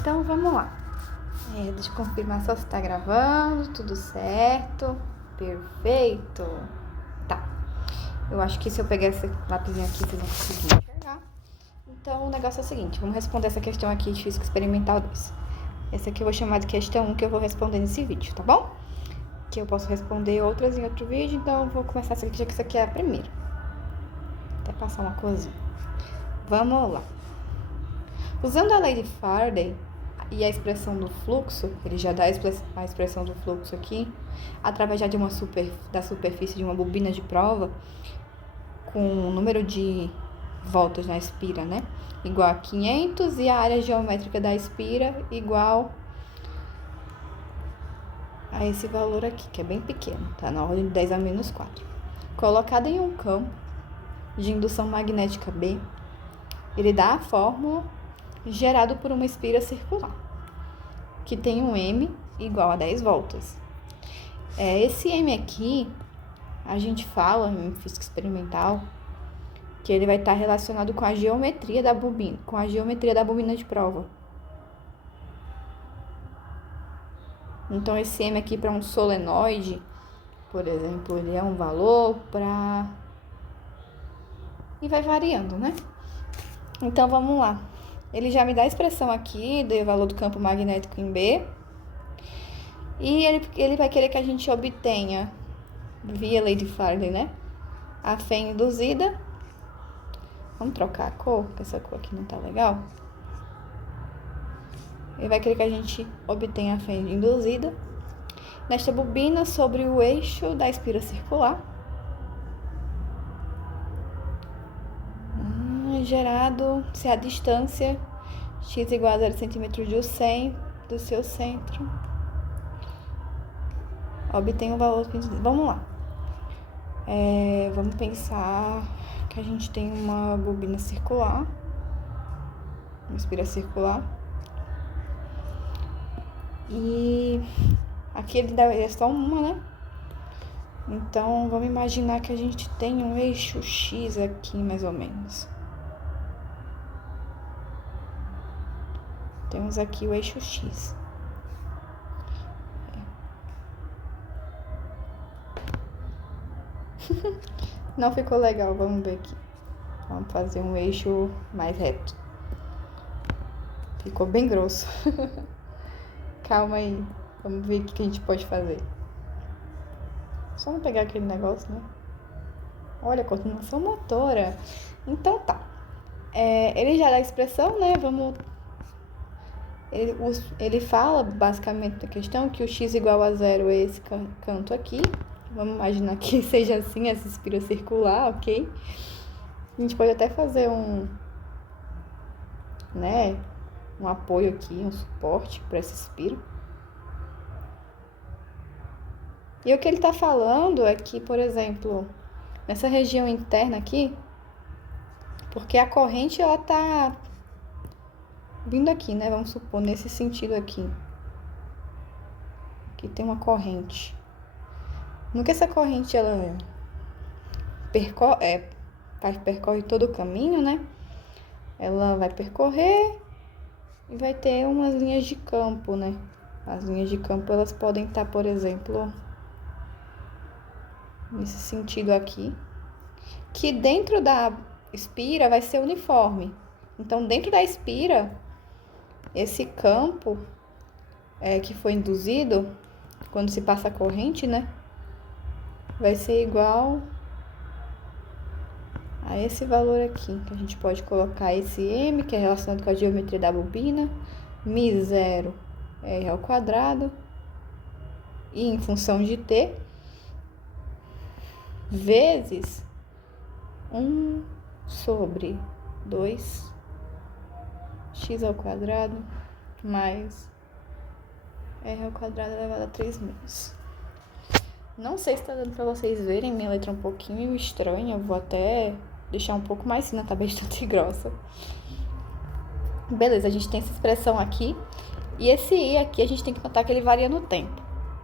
Então, vamos lá. Deixa eu confirmar só se tá gravando, tudo certo, perfeito. Tá, eu acho que se eu pegar esse lapisinho aqui, vocês vão conseguir enxergar. Então, o negócio é o seguinte, vamos responder essa questão aqui de Física Experimental 2. Essa aqui eu vou chamar de questão 1, que eu vou responder nesse vídeo, tá bom? Que eu posso responder outras em outro vídeo, então eu vou começar essa aqui, já que isso aqui é a primeira. Até passar uma coisinha. Vamos lá. Usando a lei de Faraday e a expressão do fluxo, ele já dá a expressão do fluxo aqui, através já de da superfície de uma bobina de prova, com o número de voltas na espira, né? Igual a 500 e a área geométrica da espira igual a esse valor aqui, que é bem pequeno, tá? Na ordem de 10 a menos 4. Colocado em um campo de indução magnética B, ele dá a fórmula gerado por uma espira circular, que tem um M igual a 10 voltas. Esse M aqui, a gente fala em física experimental, que ele vai estar relacionado com a geometria da bobina, de prova. Então, esse M aqui para um solenoide, por exemplo, ele é um valor para... E vai variando, né? Então, vamos lá. Ele já me dá a expressão aqui do valor do campo magnético em B. E ele vai querer que a gente obtenha, via lei de Faraday, né? A fé induzida. Vamos trocar a cor, porque essa cor aqui não tá legal. Ele vai querer que a gente obtenha a fé induzida nesta bobina sobre o eixo da espira circular. Gerado se a distância x igual a 0 centímetros do seu centro obtém um valor. Vamos lá. Vamos pensar que a gente tem uma bobina circular, uma espira circular, e aqui ele dá só uma, né? Então, vamos imaginar que a gente tem um eixo X aqui, mais ou menos. Temos aqui o eixo X. Não ficou legal, vamos ver aqui. Vamos fazer um eixo mais reto. Ficou bem grosso. Calma aí, vamos ver o que a gente pode fazer. Só não pegar aquele negócio, né? Olha, coordenação motora. Então tá. Ele já dá a expressão, né? Ele fala, basicamente, na questão, que o x igual a 0 é esse canto aqui. Vamos imaginar que seja assim, essa espira circular, ok? A gente pode até fazer um apoio aqui, um suporte para essa espira. E o que ele está falando é que, por exemplo, nessa região interna aqui, porque a corrente, ela tá vindo aqui, né? Vamos supor, nesse sentido aqui. Aqui tem uma corrente. No que essa corrente, ela percorre todo o caminho, né? Ela vai percorrer e vai ter umas linhas de campo, né? As linhas de campo, elas podem estar, por exemplo, nesse sentido aqui, que dentro da espira vai ser uniforme. Então, dentro da espira, esse campo que foi induzido, quando se passa a corrente, né? Vai ser igual a esse valor aqui, que a gente pode colocar esse M, que é relacionado com a geometria da bobina, μ0 r ao quadrado, e em função de t, vezes 1 sobre 2 x ao quadrado mais r ao quadrado elevado a 3 menos. Não sei se tá dando pra vocês verem, minha letra é um pouquinho estranha, eu vou até deixar um pouco mais fina, tá bastante grossa. Beleza, a gente tem essa expressão aqui, e esse i aqui a gente tem que notar que ele varia no tempo.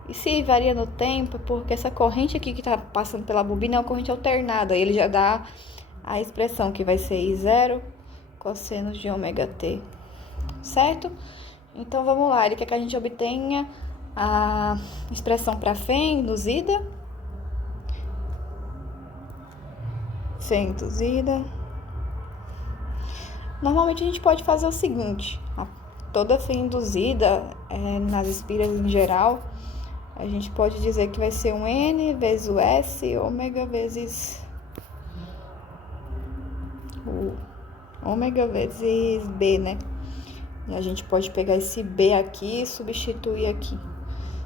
E se varia no tempo, é porque essa corrente aqui que tá passando pela bobina é uma corrente alternada, e ele já dá a expressão que vai ser I0 cosseno de ômega t, certo? Então, vamos lá. Ele quer que a gente obtenha a expressão para φ induzida. φ induzida. Normalmente, a gente pode fazer o seguinte. Toda φ induzida, nas espiras em geral, a gente pode dizer que vai ser um N vezes o S, ômega vezes o ômega vezes B, né? E a gente pode pegar esse B aqui e substituir aqui.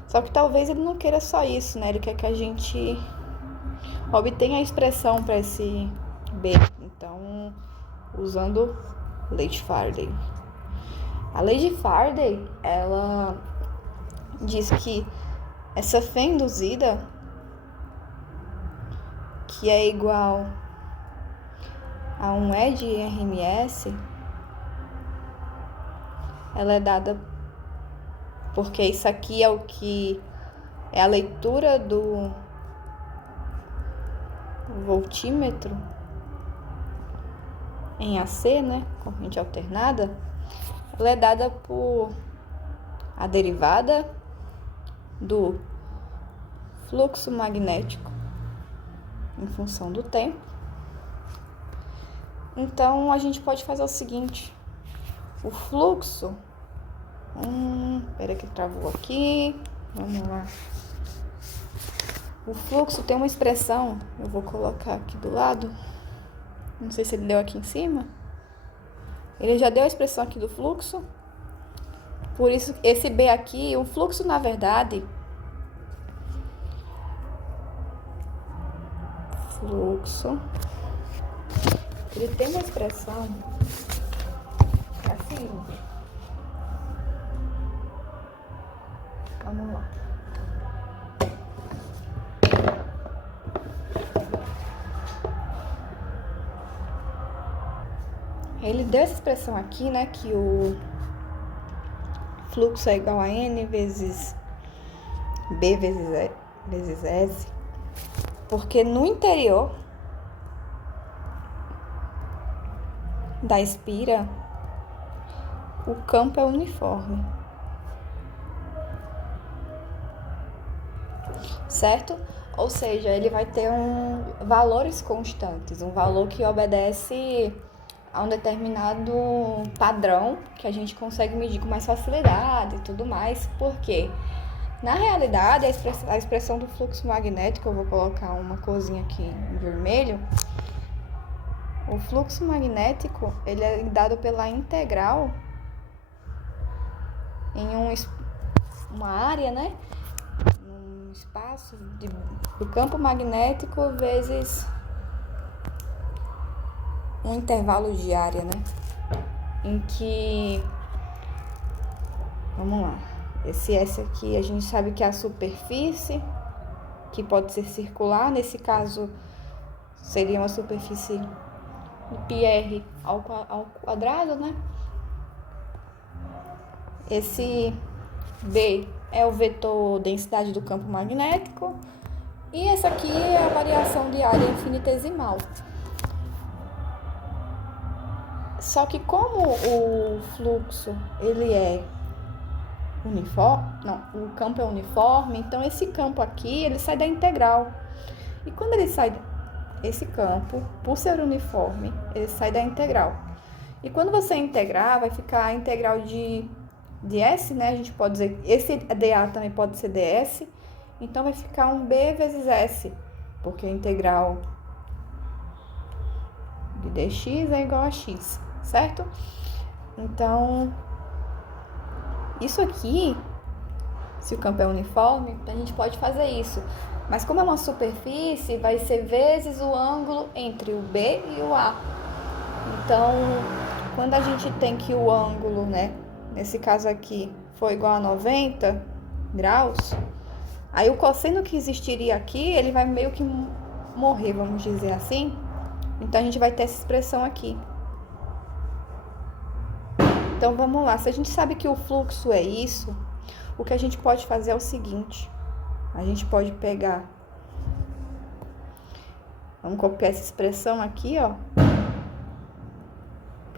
Só que talvez ele não queira só isso, né? Ele quer que a gente obtenha a expressão para esse B. Então, usando lei de Faraday. A lei de Faraday, ela diz que essa φ induzida, que é igual a um E de RMS, ela é dada porque isso aqui é o que é a leitura do voltímetro em AC, né, corrente alternada. Ela é dada por a derivada do fluxo magnético em função do tempo. Então, a gente pode fazer o seguinte. O fluxo... Espera que travou aqui. Vamos lá. O fluxo tem uma expressão. Eu vou colocar aqui do lado. Não sei se ele deu aqui em cima. Ele já deu a expressão aqui do fluxo. Por isso, esse B aqui, o fluxo, na verdade... Fluxo... Ele tem uma expressão... É a seguinte. Vamos lá. Ele deu essa expressão aqui, né, que o fluxo é igual a N vezes B vezes S, porque no interior da espira o campo é uniforme, certo? Ou seja, ele vai ter valores constantes, um valor que obedece a um determinado padrão que a gente consegue medir com mais facilidade e tudo mais, porque na realidade a expressão do fluxo magnético, eu vou colocar uma corzinha aqui em vermelho. O fluxo magnético, ele é dado pela integral em uma área, né? Um espaço do campo magnético vezes um intervalo de área, né? Em que... Vamos lá. Esse S aqui, a gente sabe que é a superfície, que pode ser circular. Nesse caso, seria uma superfície de πr ao quadrado, né? Esse B é o vetor densidade do campo magnético. E essa aqui é a variação de área infinitesimal. Só que como o fluxo, ele é uniforme, o campo é uniforme, então esse campo aqui, ele sai da integral. E quando ele sai, esse campo, por ser uniforme, ele sai da integral. E quando você integrar, vai ficar a integral de S, né? A gente pode dizer, esse dA também pode ser ds, então vai ficar um B vezes S, porque a integral de dx é igual a x, certo? Então, isso aqui, se o campo é uniforme, a gente pode fazer isso. Mas como é uma superfície, vai ser vezes o ângulo entre o B e o A. Então, quando a gente tem que o ângulo, né, nesse caso aqui, for igual a 90 graus, aí o cosseno que existiria aqui, ele vai meio que morrer, vamos dizer assim. Então, a gente vai ter essa expressão aqui. Então, vamos lá. Se a gente sabe que o fluxo é isso, o que a gente pode fazer é o seguinte. A gente pode pegar... Vamos copiar essa expressão aqui, ó.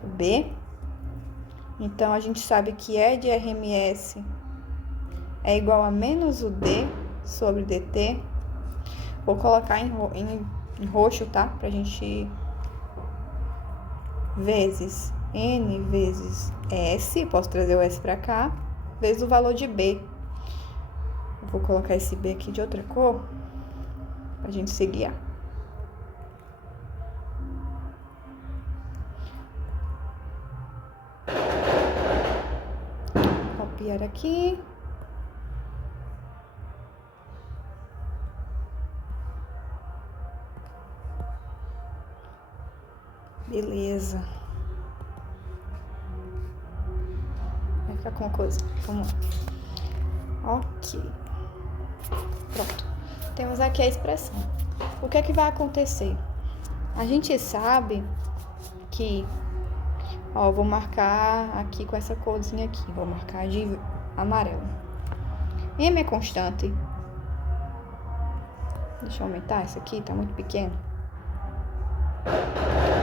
B. Então, a gente sabe que E de RMS é igual a menos o D sobre DT. Vou colocar em roxo, tá? Pra gente... vezes N vezes S, posso trazer o S pra cá, vezes o valor de B. Eu vou colocar esse B aqui de outra cor, pra gente se guiar. Copiar aqui. Beleza. Vai ficar com uma coisa. Vamos lá. Ok. Pronto. Temos aqui a expressão. O que é que vai acontecer? A gente sabe que... Ó, vou marcar aqui com essa corzinha aqui. Vou marcar de amarelo. M é constante. Deixa eu aumentar isso aqui, tá muito pequeno.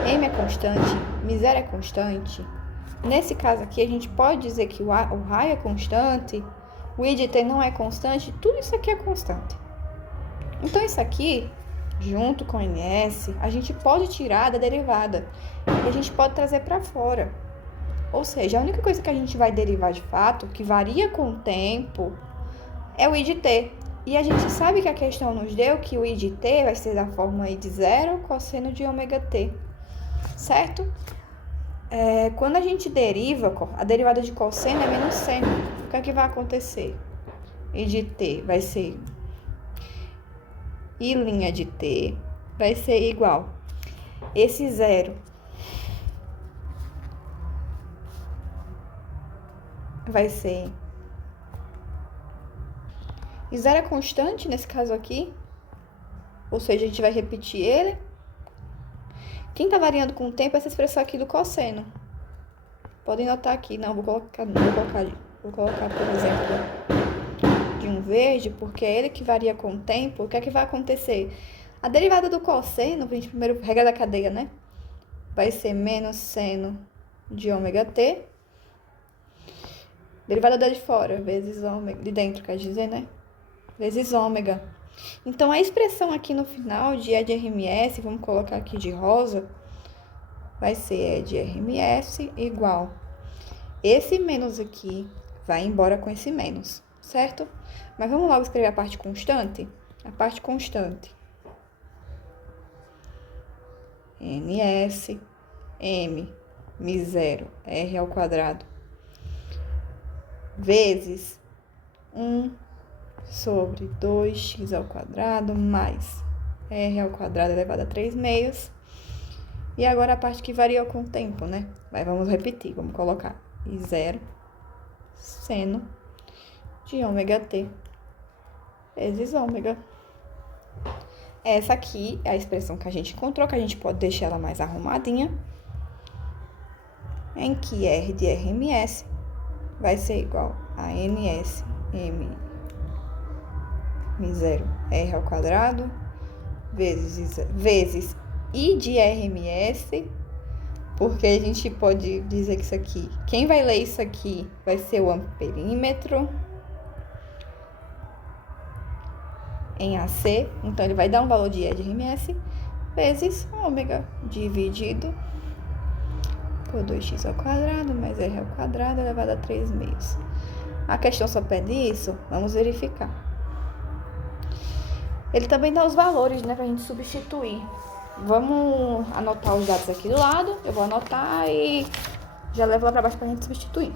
M é constante, miséria é constante. Nesse caso aqui, a gente pode dizer que o raio é constante, o I de T não é constante, tudo isso aqui é constante. Então, isso aqui, junto com o NS, a gente pode tirar da derivada e a gente pode trazer para fora. Ou seja, a única coisa que a gente vai derivar de fato, que varia com o tempo, é o I de T. E a gente sabe que a questão nos deu que o I de T vai ser da fórmula I de 0 cosseno de ômega T, certo? Quando a gente deriva, a derivada de cosseno é menos seno. O que é que vai acontecer? I de T vai ser I' de T, vai ser igual. Esse zero vai ser... E zero é constante nesse caso aqui, ou seja, a gente vai repetir ele. Quem tá variando com o tempo é essa expressão aqui do cosseno. Podem notar aqui, não, vou colocar, por exemplo, de um verde, porque é ele que varia com o tempo. O que é que vai acontecer? A derivada do cosseno, a gente primeiro, regra da cadeia, né? Vai ser menos seno de ômega T. Derivada da de fora, vezes ômega, de dentro, quer dizer, né? Vezes ômega. Então, a expressão aqui no final de E de RMS, vamos colocar aqui de rosa, vai ser E de RMS igual. Esse menos aqui vai embora com esse menos, certo? Mas vamos logo escrever a parte constante? A parte constante. NS, M, Mi0, R ao quadrado, vezes 1 sobre 2x ao quadrado mais R ao quadrado elevado a 3 meios. E agora a parte que varia com o tempo, né? Vamos repetir, vamos colocar I0 seno de ômega T vezes ômega. Essa aqui é a expressão que a gente encontrou, que a gente pode deixar ela mais arrumadinha, em que R de RMS vai ser igual a NS M Mi0 R ao quadrado vezes I de RMS, porque a gente pode dizer que isso aqui, quem vai ler isso aqui vai ser o amperímetro em AC, então ele vai dar um valor de E de RMS vezes ômega dividido por 2x ao quadrado mais R ao quadrado elevado a 3 meios. A questão só pede isso? Vamos verificar. Ele também dá os valores, né, pra gente substituir. Vamos anotar os dados aqui do lado. Eu vou anotar e já levo lá pra baixo pra gente substituir.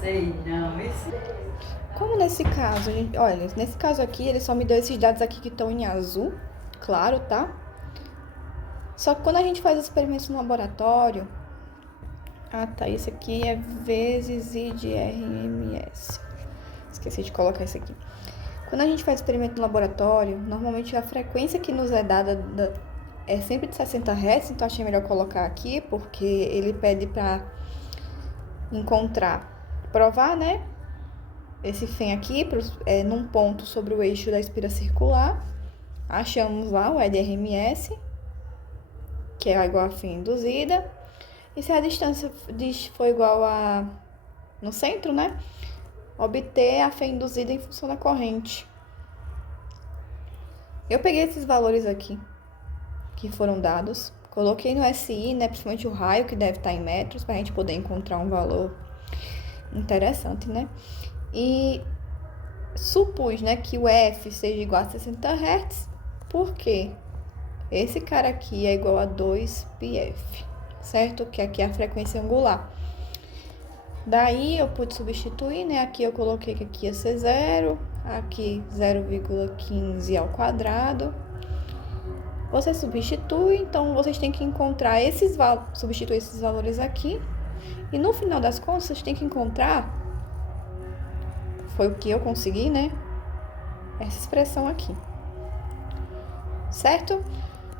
Sei não, Como nesse caso, olha, nesse caso aqui, ele só me deu esses dados aqui que estão em azul, claro, tá? Só que quando a gente faz os experimentos no laboratório... Ah, tá, esse aqui é vezes I de RMS. Esqueci de colocar isso aqui. Quando a gente faz experimento no laboratório, normalmente a frequência que nos é dada é sempre de 60 Hz, então achei melhor colocar aqui, porque ele pede para provar, né, esse fém aqui, num ponto sobre o eixo da espira circular. Achamos lá o E de RMS, que é igual a fém induzida, E se a distância for igual a, no centro, né? Obter a fé induzida em função da corrente. Eu peguei esses valores aqui, que foram dados, coloquei no SI, né? Principalmente o raio, que deve estar em metros, para a gente poder encontrar um valor interessante, né? E supus, né, que o F seja igual a 60 Hz, porque esse cara aqui é igual a 2πf, certo? Que aqui é a frequência angular. Daí eu pude substituir, né? Aqui eu coloquei que aqui ia ser 0, aqui 0,15 ao quadrado. Você substitui, então vocês têm que encontrar substituir esses valores aqui. E no final das contas, vocês têm que encontrar, foi o que eu consegui, né? Essa expressão aqui. Certo?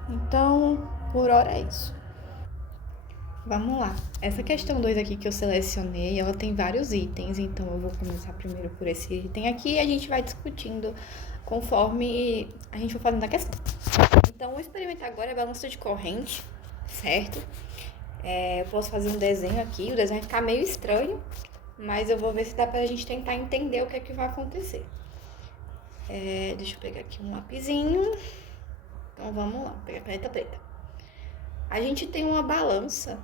Então, por hora é isso. Vamos lá. Essa questão 2 aqui que eu selecionei, ela tem vários itens, então eu vou começar primeiro por esse item aqui e a gente vai discutindo conforme a gente for fazendo a questão. Então, o experimento agora é balança de corrente, certo? Eu posso fazer um desenho aqui, o desenho vai ficar meio estranho, mas eu vou ver se dá pra gente tentar entender o que é que vai acontecer. Deixa eu pegar aqui um lapisinho. Então, vamos lá, vou pegar a caneta preta. A gente tem uma balança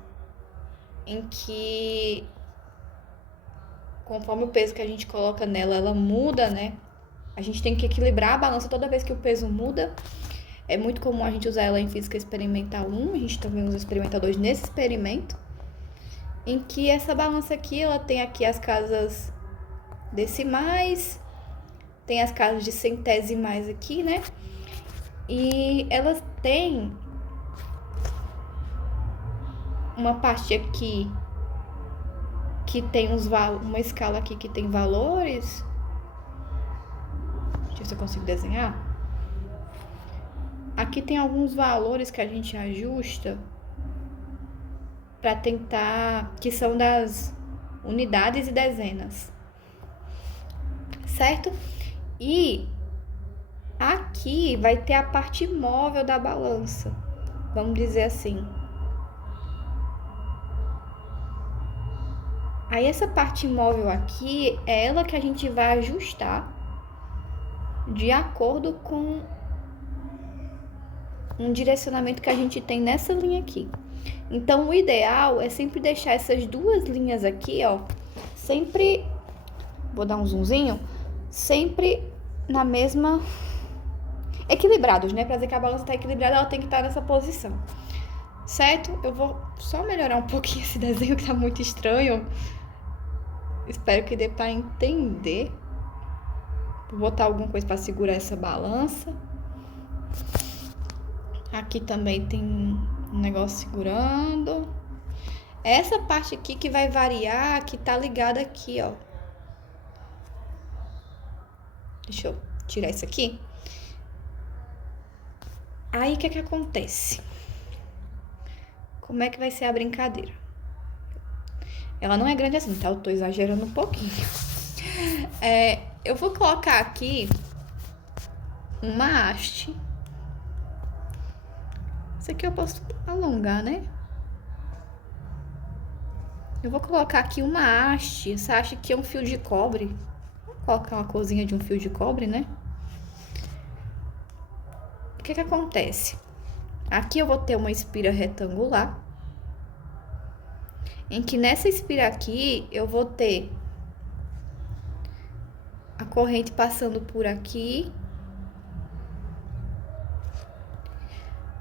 em que, conforme o peso que a gente coloca nela, ela muda, né? A gente tem que equilibrar a balança toda vez que o peso muda. É muito comum a gente usar ela em física experimental 1, a gente também usa experimental 2 nesse experimento, em que essa balança aqui, ela tem aqui as casas decimais, tem as casas de centésimais aqui, né? E elas têm uma parte aqui que tem uma escala aqui que tem valores. Deixa eu ver se eu consigo desenhar. Aqui tem alguns valores que a gente ajusta para tentar, que são das unidades e dezenas, certo? E aqui vai ter a parte móvel da balança, vamos dizer assim. Aí essa parte móvel aqui é ela que a gente vai ajustar de acordo com um direcionamento que a gente tem nessa linha aqui. Então, o ideal é sempre deixar essas duas linhas aqui, ó, sempre, vou dar um zoomzinho, sempre na mesma, equilibrados, né? Pra dizer que a balança tá equilibrada, ela tem que estar nessa posição, certo? Eu vou só melhorar um pouquinho esse desenho que tá muito estranho. Espero que dê pra entender. Vou botar alguma coisa pra segurar essa balança. Aqui também tem um negócio segurando. Essa parte aqui que vai variar, que tá ligada aqui, ó. Deixa eu tirar isso aqui. Aí, o que que acontece? Como é que vai ser a brincadeira? Ela não é grande assim, tá? Eu tô exagerando um pouquinho. Eu vou colocar aqui uma haste. Isso aqui eu posso alongar, né? Eu vou colocar aqui uma haste. Essa haste aqui é um fio de cobre. Vou colocar uma corzinha de um fio de cobre, né? O que que acontece? Aqui eu vou ter uma espira retangular, em que nessa espira aqui eu vou ter a corrente passando por aqui.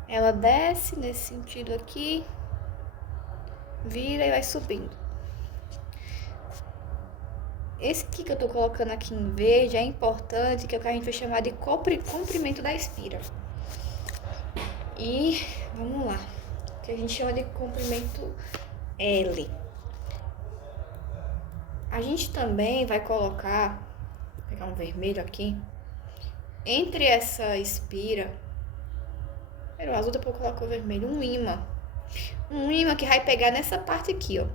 Ela desce nesse sentido aqui, vira e vai subindo. Esse aqui que eu tô colocando aqui em verde é importante, que é o que a gente vai chamar de comprimento da espira. E vamos lá, que a gente chama de comprimento L. A gente também vai colocar, vou pegar um vermelho aqui, entre essa espira, primeiro o azul, depois eu coloco o vermelho, um ímã. Um ímã que vai pegar nessa parte aqui, ó.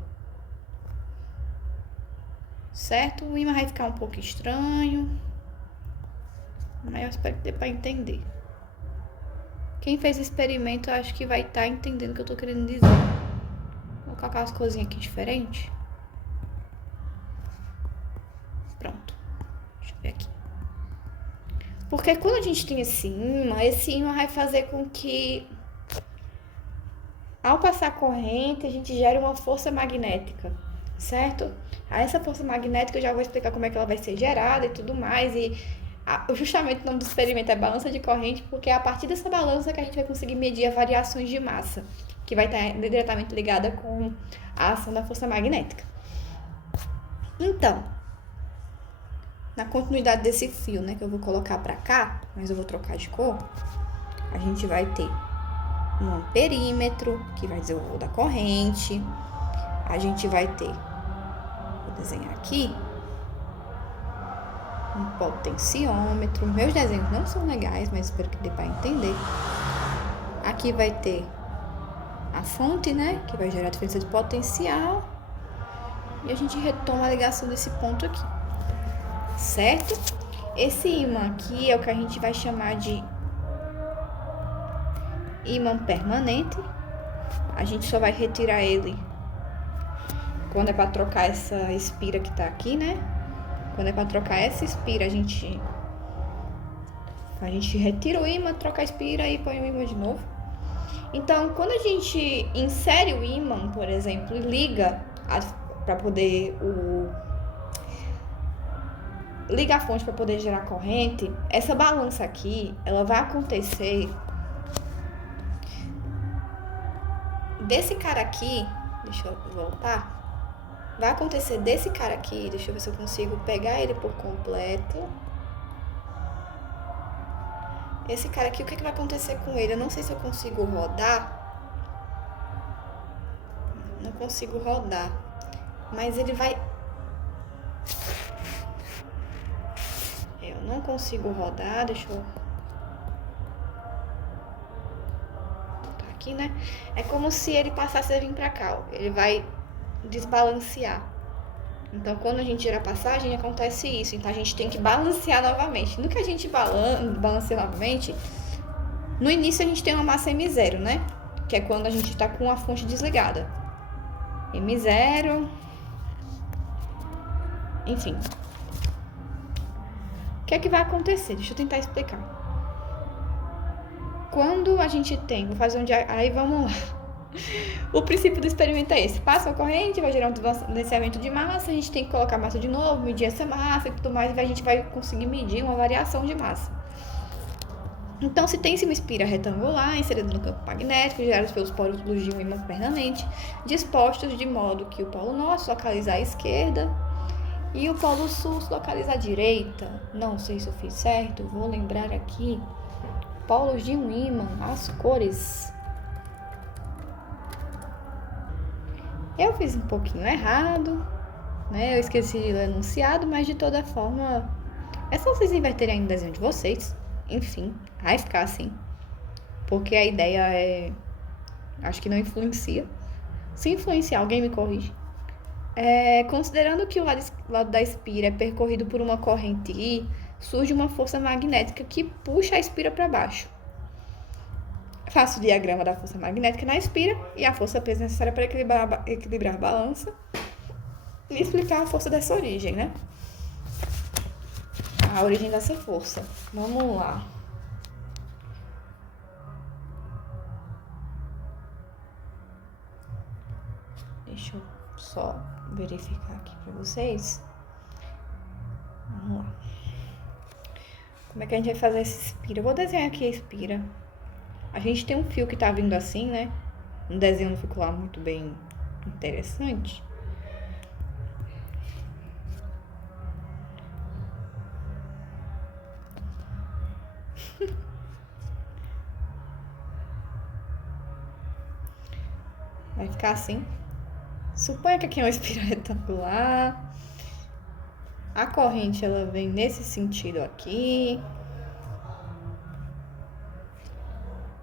Certo? O ímã vai ficar um pouco estranho, mas eu espero que dê pra entender. Quem fez o experimento, eu acho que vai estar entendendo o que eu tô querendo dizer. Vou colocar as coisinhas aqui diferentes. Pronto. Deixa eu ver aqui. Porque quando a gente tem esse ímã vai fazer com que, ao passar a corrente, a gente gere uma força magnética, certo? Essa força magnética eu já vou explicar como é que ela vai ser gerada e tudo mais. E justamente o nome do experimento é balança de corrente, porque é a partir dessa balança que a gente vai conseguir medir as variações de massa, que vai estar diretamente ligada com a ação da força magnética. Então, na continuidade desse fio, né, que eu vou colocar pra cá, mas eu vou trocar de cor, a gente vai ter um amperímetro, que vai dizer o valor da corrente. A gente vai ter, vou desenhar aqui, um potenciômetro. Meus desenhos não são legais, mas espero que dê pra entender. Aqui vai ter a fonte, né, que vai gerar a diferença de potencial. E a gente retoma a ligação desse ponto aqui, certo? Esse ímã aqui é o que a gente vai chamar de ímã permanente. A gente só vai retirar ele quando é para trocar essa espira que tá aqui, né? Quando é para trocar essa espira, a gente retira o ímã, troca a espira e põe o ímã de novo. Então, quando a gente insere o ímã, por exemplo, e liga para poder liga a fonte para poder gerar corrente, essa balança aqui, ela vai acontecer desse cara aqui. Deixa eu voltar. Vai acontecer desse cara aqui. Deixa eu ver se eu consigo pegar ele por completo. Esse cara aqui, o que vai acontecer com ele? Eu não sei se eu consigo rodar. Não consigo rodar. Mas ele vai... Eu não consigo rodar. Deixa eu... Tá aqui, né? É como se ele passasse a vir pra cá, ó. Ele vai desbalancear. Então, quando a gente gera a passagem, acontece isso. Então, a gente tem que balancear novamente. No que a gente balanceia novamente, no início a gente tem uma massa M0, né? Que é quando a gente tá com a fonte desligada. M0. Enfim. O que é que vai acontecer? Deixa eu tentar explicar. Quando a gente tem... Vou fazer um diagrama... Aí, vamos lá. O princípio do experimento é esse. Passa a corrente, vai gerar um distanciamento de massa, a gente tem que colocar massa de novo, medir essa massa e tudo mais, e a gente vai conseguir medir uma variação de massa. Então, se tem uma espira retangular inserida no campo magnético, gerados pelos polos de um ímã permanente, dispostos de modo que o polo norte se localiza à esquerda e o polo sul se localiza à direita. Não sei se eu fiz certo, vou lembrar aqui. Polos de um ímã, as cores... Eu fiz um pouquinho errado, né? Eu esqueci de ler o enunciado, mas de toda forma, é só vocês inverterem aí no desenho de vocês. Enfim, vai ficar assim. Porque a ideia é... Acho que não influencia. Se influenciar, alguém me corrige. Considerando que o lado da espira é percorrido por uma corrente I, surge uma força magnética que puxa a espira para baixo. Faço o diagrama da força magnética na espira e a força peso necessária para equilibrar a balança e explicar a força dessa origem, né? A origem dessa força. Vamos lá. Deixa eu só verificar aqui para vocês. Vamos lá. Como é que a gente vai fazer essa espira? Eu vou desenhar aqui a espira. A gente tem um fio que tá vindo assim, né? Um desenho não ficou lá muito bem interessante. Vai ficar assim. Suponha que aqui é uma espira retangular. A corrente, ela vem nesse sentido aqui.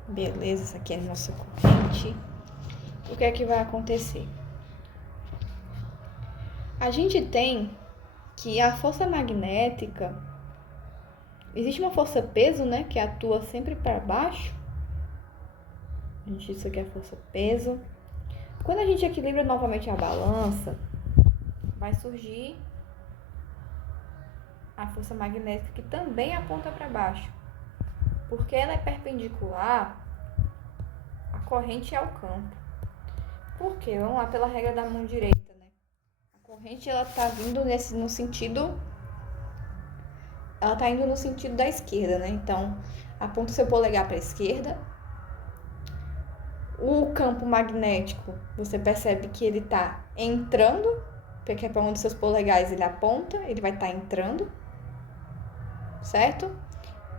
Beleza, essa aqui é a nossa corrente. O que é que vai acontecer? A gente tem que a força magnética... Existe uma força peso, né? Que atua sempre para baixo. Gente, isso aqui é a força peso. Quando a gente equilibra novamente a balança, vai surgir a força magnética que também aponta para baixo. Porque ela é perpendicular à corrente e ao campo. Por quê? Vamos lá, pela regra da mão direita, né? A corrente, ela tá vindo no sentido... Ela tá indo no sentido da esquerda, né? Então, aponta o seu polegar para a esquerda. O campo magnético, você percebe que ele tá entrando, porque é para onde seus polegares ele aponta, ele vai estar entrando, certo?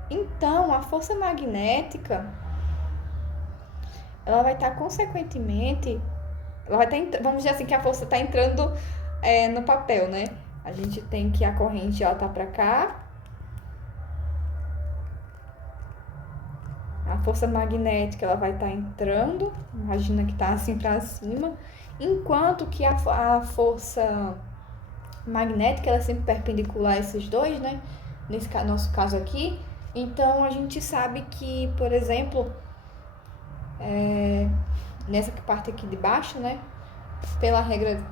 Então, a força magnética, ela vai estar consequentemente, ela vai estar, vamos dizer assim, que a força está entrando no papel, né? A gente tem que a corrente, ela tá para cá, a força magnética, ela vai estar entrando, imagina que tá assim para cima, enquanto que a força magnética, ela é sempre perpendicular a esses dois, né? Nesse nosso caso aqui. Então, a gente sabe que, por exemplo, nessa parte aqui de baixo, né? Pela regra,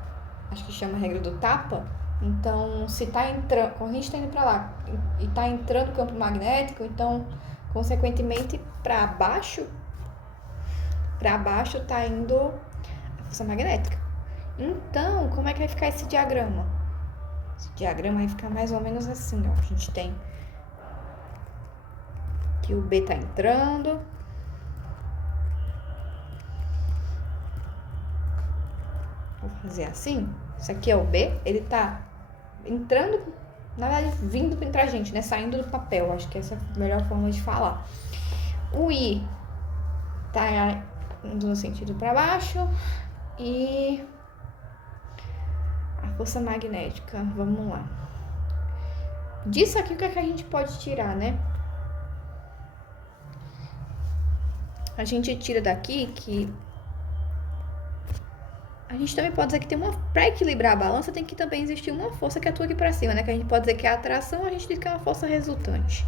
acho que chama regra do tapa. Então, se tá entrando, a corrente está indo para lá e tá entrando o campo magnético, então, consequentemente, para baixo tá indo a força magnética. Então, como é que vai ficar esse diagrama? Esse diagrama vai ficar mais ou menos assim, ó. A gente tem que o B tá entrando. Vou fazer assim. Isso aqui é o B. Ele tá entrando, na verdade, vindo pra gente, né? Saindo do papel. Acho que essa é a melhor forma de falar. O I tá indo no sentido para baixo. E a força magnética, vamos lá. Disso aqui, o que é que a gente pode tirar, né? A gente tira daqui que a gente também pode dizer que tem para equilibrar a balança, tem que também existir uma força que atua aqui para cima, né? Que a gente pode dizer que é a atração, a gente diz que é uma força resultante.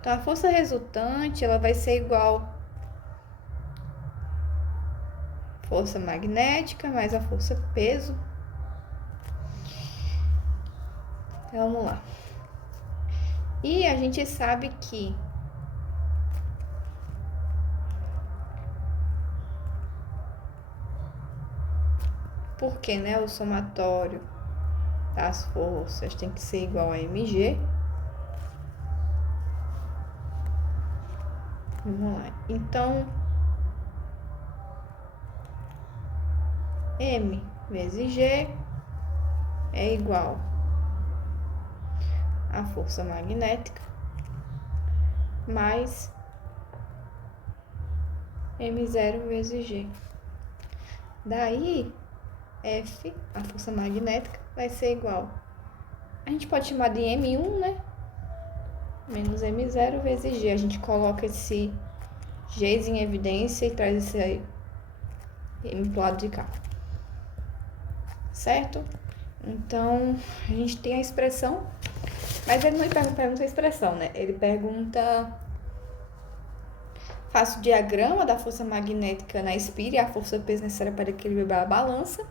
Então, a força resultante, ela vai ser igual força magnética mais a força peso. Então, vamos lá. E a gente sabe que porque, né, o somatório das forças tem que ser igual a mg. Vamos lá. Então, M vezes G é igual a força magnética mais M0 vezes G. Daí, F, a força magnética, vai ser igual. A gente pode chamar de M1, né? Menos M0 vezes G. A gente coloca esse G em evidência e traz esse aí M pro lado de cá. Certo? Então, a gente tem a expressão, mas ele não pergunta a expressão, né? Ele pergunta... Faço o diagrama da força magnética na espira e a força peso necessária para equilibrar a balança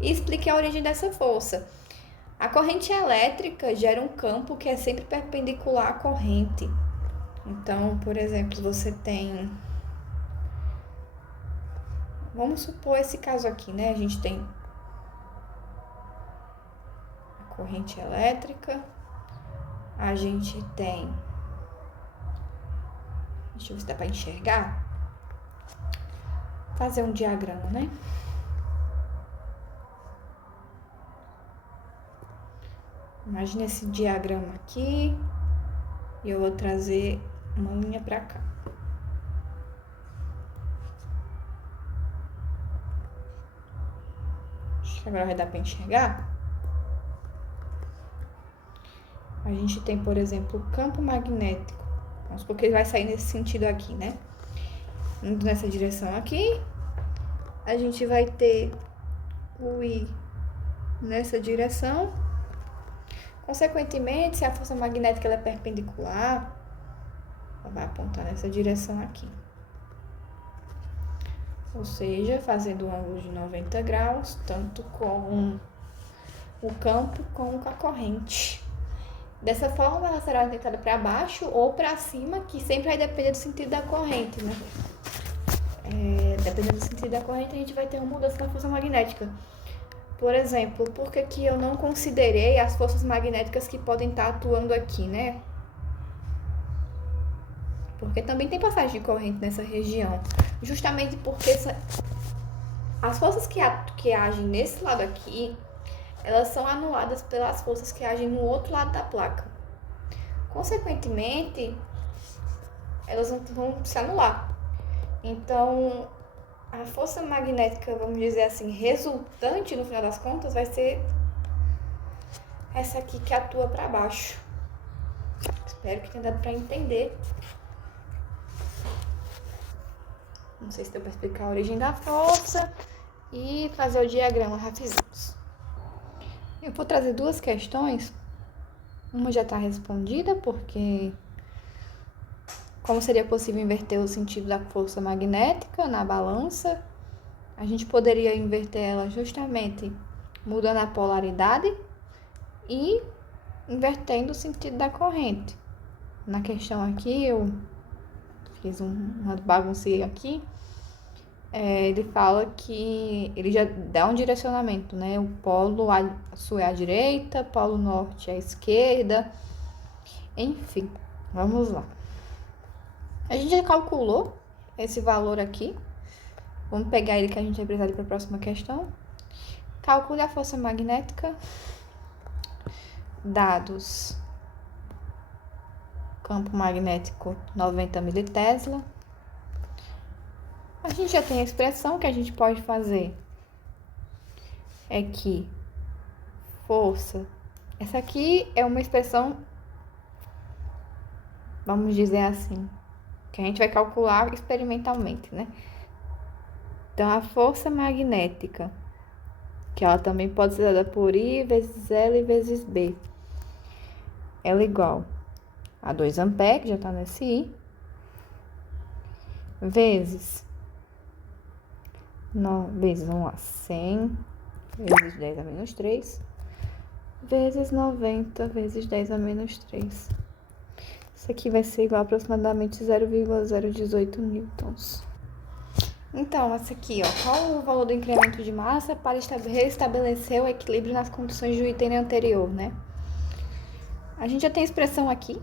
e explique a origem dessa força. A corrente elétrica gera um campo que é sempre perpendicular à corrente. Então, por exemplo, você tem... Vamos supor esse caso aqui, né? A gente tem a corrente elétrica, a gente tem... Deixa eu ver se dá para enxergar. Fazer um diagrama, né? Imagina esse diagrama aqui. E eu vou trazer uma linha para cá. Acho que agora vai dar para enxergar. A gente tem, por exemplo, o campo magnético. Vamos supor que ele vai sair nesse sentido aqui, né? Indo nessa direção aqui. A gente vai ter o I nessa direção. Consequentemente, se a força magnética ela é perpendicular, ela vai apontar nessa direção aqui. ou seja, fazendo um ângulo de 90 graus, tanto com o campo como com a corrente. Dessa forma, ela será orientada para baixo ou para cima, que sempre vai depender do sentido da corrente, né? Dependendo do sentido da corrente, a gente vai ter uma mudança na força magnética. Por exemplo, por que eu não considerei as forças magnéticas que podem estar atuando aqui, né? Porque também tem passagem de corrente nessa região. Justamente porque as forças que agem nesse lado aqui, elas são anuladas pelas forças que agem no outro lado da placa. Consequentemente, elas vão se anular. Então, a força magnética, vamos dizer assim, resultante, no final das contas, vai ser essa aqui que atua para baixo. Espero que tenha dado para entender. Não sei se deu para explicar a origem da força e fazer o diagrama rapidinho. Eu vou trazer duas questões. Uma já está respondida, porque como seria possível inverter o sentido da força magnética na balança? A gente poderia inverter ela justamente mudando a polaridade e invertendo o sentido da corrente. Na questão aqui, eu fiz uma baguncinha aqui. Ele fala que ele já dá um direcionamento, né? O polo sul é à direita, polo norte é à esquerda. Enfim, vamos lá. A gente já calculou esse valor aqui. Vamos pegar ele que a gente vai precisar para a próxima questão. Calcule a força magnética. Dados. Campo magnético 90 militesla. A gente já tem a expressão que a gente pode fazer. É que força. Essa aqui é uma expressão, vamos dizer assim, que a gente vai calcular experimentalmente, né? Então, a força magnética, que ela também pode ser dada por I vezes L vezes B, ela é igual a 2 amperes, que já está nesse I, vezes, vamos lá, 100 vezes 10 a menos 3, vezes 90 vezes 10 a menos 3. Isso aqui vai ser igual a aproximadamente 0,018 newtons. Então, essa aqui, ó, qual o valor do incremento de massa para restabelecer o equilíbrio nas condições do item anterior, né? A gente já tem a expressão aqui,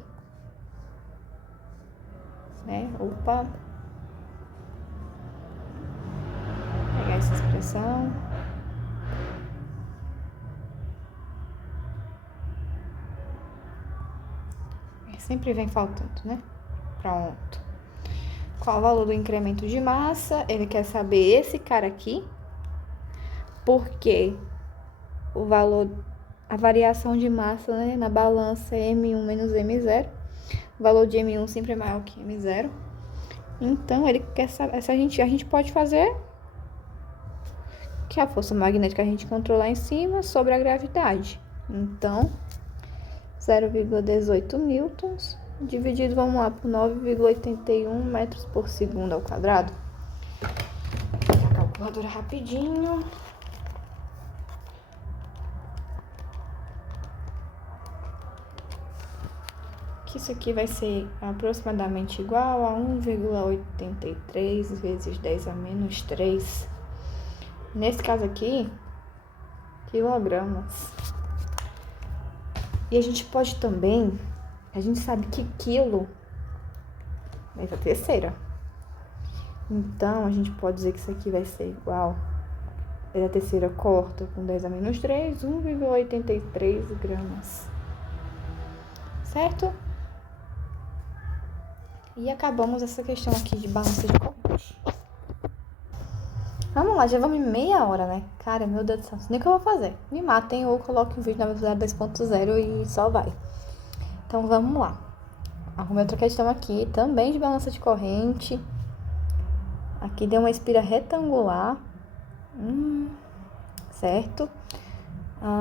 né? Opa! Vou pegar essa expressão. Sempre vem faltando, né? Pronto. Qual o valor do incremento de massa? Ele quer saber esse cara aqui, porque o valor, a variação de massa, né, na balança é M1 menos M0. O valor de M1 sempre é maior que M0. Então, ele quer saber, a gente pode fazer que a força magnética a gente controlar em cima sobre a gravidade. Então, 0,18 newtons dividido, vamos lá, por 9,81 metros por segundo ao quadrado. A calculadora rapidinho. Que isso aqui vai ser aproximadamente igual a 1,83 vezes 10 a menos 3. Nesse caso aqui, quilogramas. E a gente pode também, a gente sabe que quilo é a terceira. Então, a gente pode dizer que isso aqui vai ser igual, a terceira corta com 10 a menos 3, 1,83 gramas. Certo? E acabamos essa questão aqui de balança de corrente. Vamos lá, já vamos em meia hora, né? Cara, meu Deus do céu, não sei nem o que eu vou fazer. Me matem ou coloquem um vídeo na velocidade 2.0 e só vai. Então, vamos lá. Arrumei outra questão aqui, também de balança de corrente. Aqui deu uma espira retangular. Certo?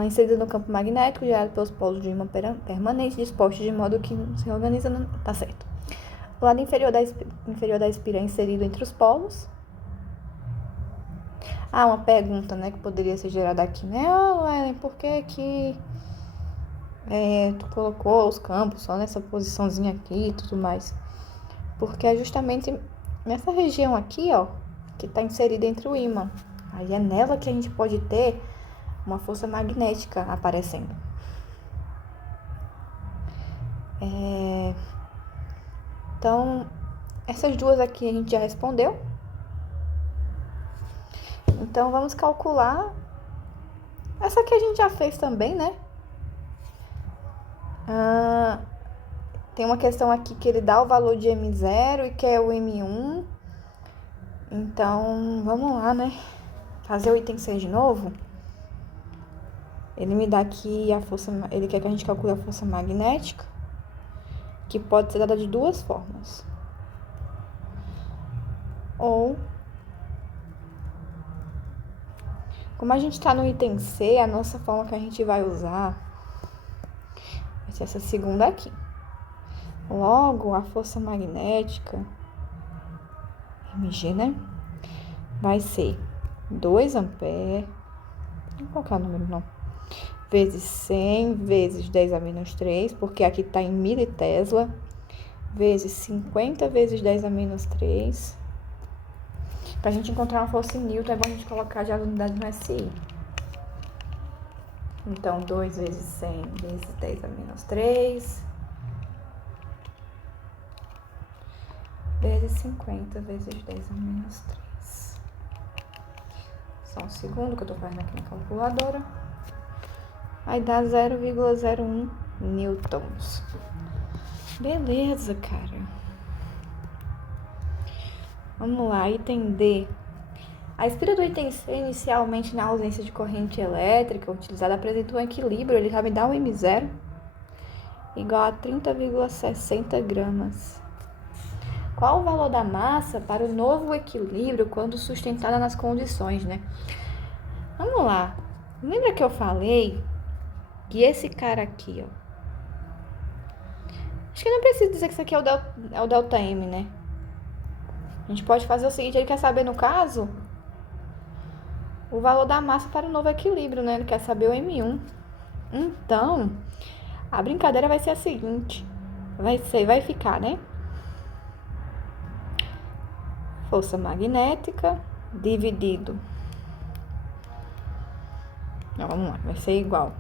Inserida no campo magnético, gerado pelos polos de ímã permanente, dispostos de modo que se organiza... Tá certo. O lado inferior da espira é inserido entre os polos. Ah, uma pergunta, né, que poderia ser gerada aqui, né? Ellen, por que que tu colocou os campos só nessa posiçãozinha aqui e tudo mais? Porque é justamente nessa região aqui, ó, que está inserida entre o ímã. Aí é nela que a gente pode ter uma força magnética aparecendo. Então, essas duas aqui a gente já respondeu. Então, vamos calcular. Essa aqui a gente já fez também, né? Tem uma questão aqui que ele dá o valor de M0 e quer o M1. Então, vamos lá, né? Fazer o item 6 de novo. Ele me dá aqui a força... Ele quer que a gente calcule a força magnética, que pode ser dada de duas formas. Ou... Como a gente está no item C, a nossa forma que a gente vai usar vai ser essa segunda aqui. Logo, a força magnética, Mg, né? Vai ser 2 amperes, não vou colocar o número não, vezes 100, vezes 10 a menos 3, porque aqui tá em militesla, vezes 50 vezes 10 a menos 3. Pra gente encontrar uma força em Newton, é bom a gente colocar já as unidades no SI. Então, 2 vezes 100 vezes 10 a menos 3, vezes 50 vezes 10 a menos 3. Só um segundo que eu tô fazendo aqui na calculadora. Aí dá 0,01 newtons. Beleza, cara. Vamos lá, item D. A espira do item C, inicialmente na ausência de corrente elétrica utilizada, apresenta um equilíbrio. Ele já me dá um M0 igual a 30,60 gramas. Qual o valor da massa para o novo equilíbrio quando sustentada nas condições, né? Vamos lá. Lembra que eu falei que esse cara aqui, ó. Acho que não preciso dizer que isso aqui é o delta M, né? A gente pode fazer o seguinte, ele quer saber, no caso, o valor da massa para o novo equilíbrio, né? Ele quer saber o M1. Então, a brincadeira vai ser a seguinte. Vai ficar, né? Força magnética dividido. Então, vamos lá, vai ser igual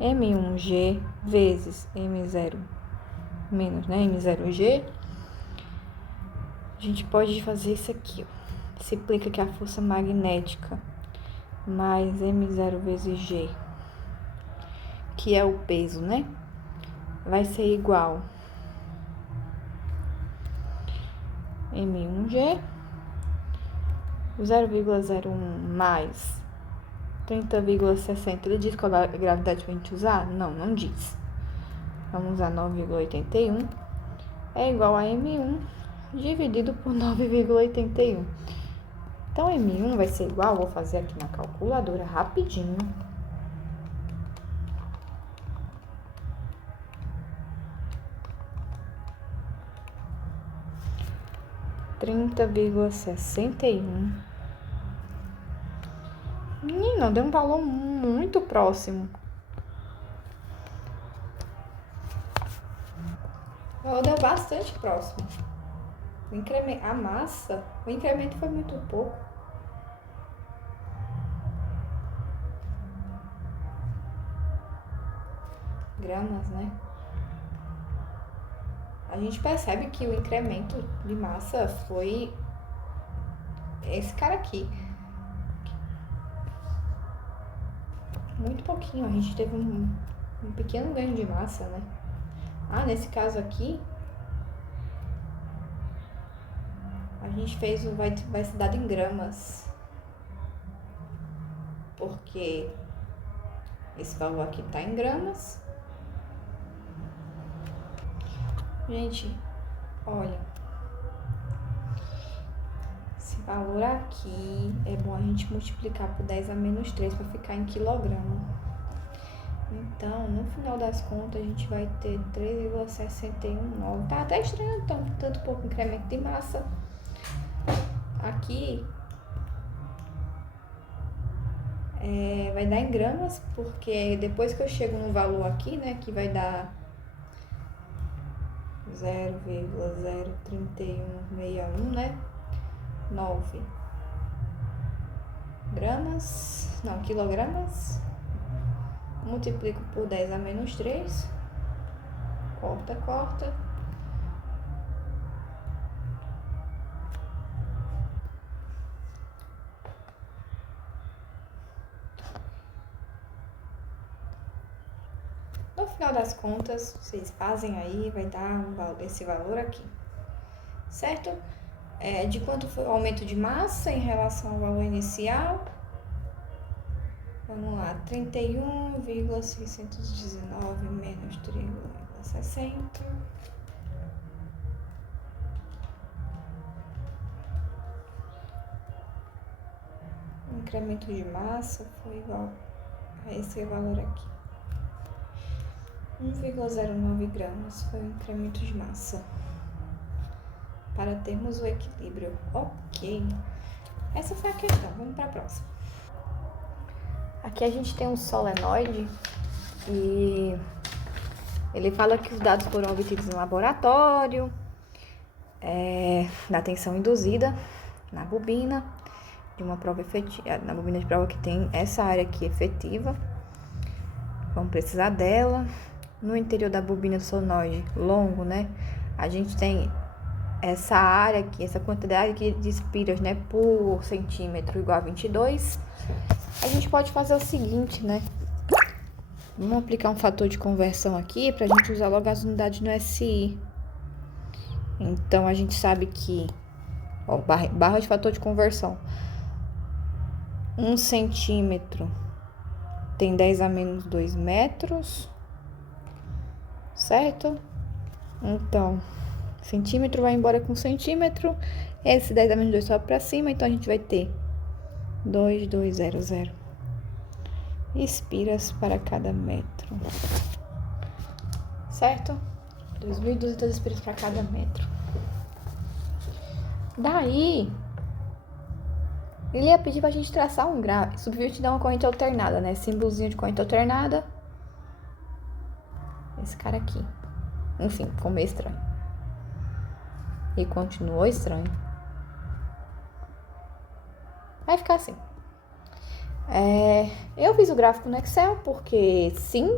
M1G vezes M0 menos, né? M0G. A gente pode fazer isso aqui, ó. Se aplica que a força magnética mais M0 vezes G, que é o peso, né? Vai ser igual M1G, 0,01 mais 30,60. Ele diz qual a gravidade que a gente usar? Não, não diz. Vamos usar 9,81. É igual a M1 dividido por 9,81. Então, M1 vai ser igual, vou fazer aqui na calculadora rapidinho. (30,61). Menina, deu um valor muito próximo. O valor deu bastante próximo. A massa, o incremento foi muito pouco. Gramas, né? A gente percebe que o incremento de massa foi esse cara aqui. Muito pouquinho, a gente teve um pequeno ganho de massa, né? Nesse caso aqui, a gente fez vai ser dado em gramas. Porque esse valor aqui tá em gramas. Gente, olha, esse valor aqui é bom a gente multiplicar por 10 a menos 3 para ficar em quilograma. Então, no final das contas, a gente vai ter 3,619. Tá até estranho tanto pouco incremento de massa. Aqui, vai dar em gramas, porque depois que eu chego no valor aqui, né, que vai dar 0,03161, né, 9 gramas, não, quilogramas, multiplico por 10 a menos 3, corta. No final das contas, vocês fazem aí, vai dar esse valor aqui, certo? De quanto foi o aumento de massa em relação ao valor inicial? Vamos lá, 31,619 menos 3,60. O incremento de massa foi igual a esse valor aqui. 1,09 gramas foi o incremento de massa. Para termos o equilíbrio. Ok. Essa foi a questão. Vamos para a próxima. Aqui a gente tem um solenoide e ele fala que os dados foram obtidos no laboratório, na tensão induzida, na bobina de uma prova efetiva, na bobina de prova que tem essa área aqui efetiva. Vamos precisar dela. No interior da bobina do solenoide longo, né, a gente tem essa área aqui, essa quantidade aqui de espiras, né, por centímetro igual a 22. A gente pode fazer o seguinte, né, vamos aplicar um fator de conversão aqui pra gente usar logo as unidades no SI. Então, a gente sabe que, ó, barra de fator de conversão, 1 centímetro tem 10 a menos 2 metros, certo? Então, centímetro vai embora com centímetro, esse 10 a menos 2 sobe para cima, então a gente vai ter 2,200 espiras para cada metro, certo? 2.200 espiras para cada metro. Daí, ele ia pedir pra gente traçar um gráfico, subvertir dar uma corrente alternada, né? Símbolozinho de corrente alternada. Esse cara aqui. Enfim, ficou meio estranho. E continuou estranho. Vai ficar assim. Eu fiz o gráfico no Excel porque, sim,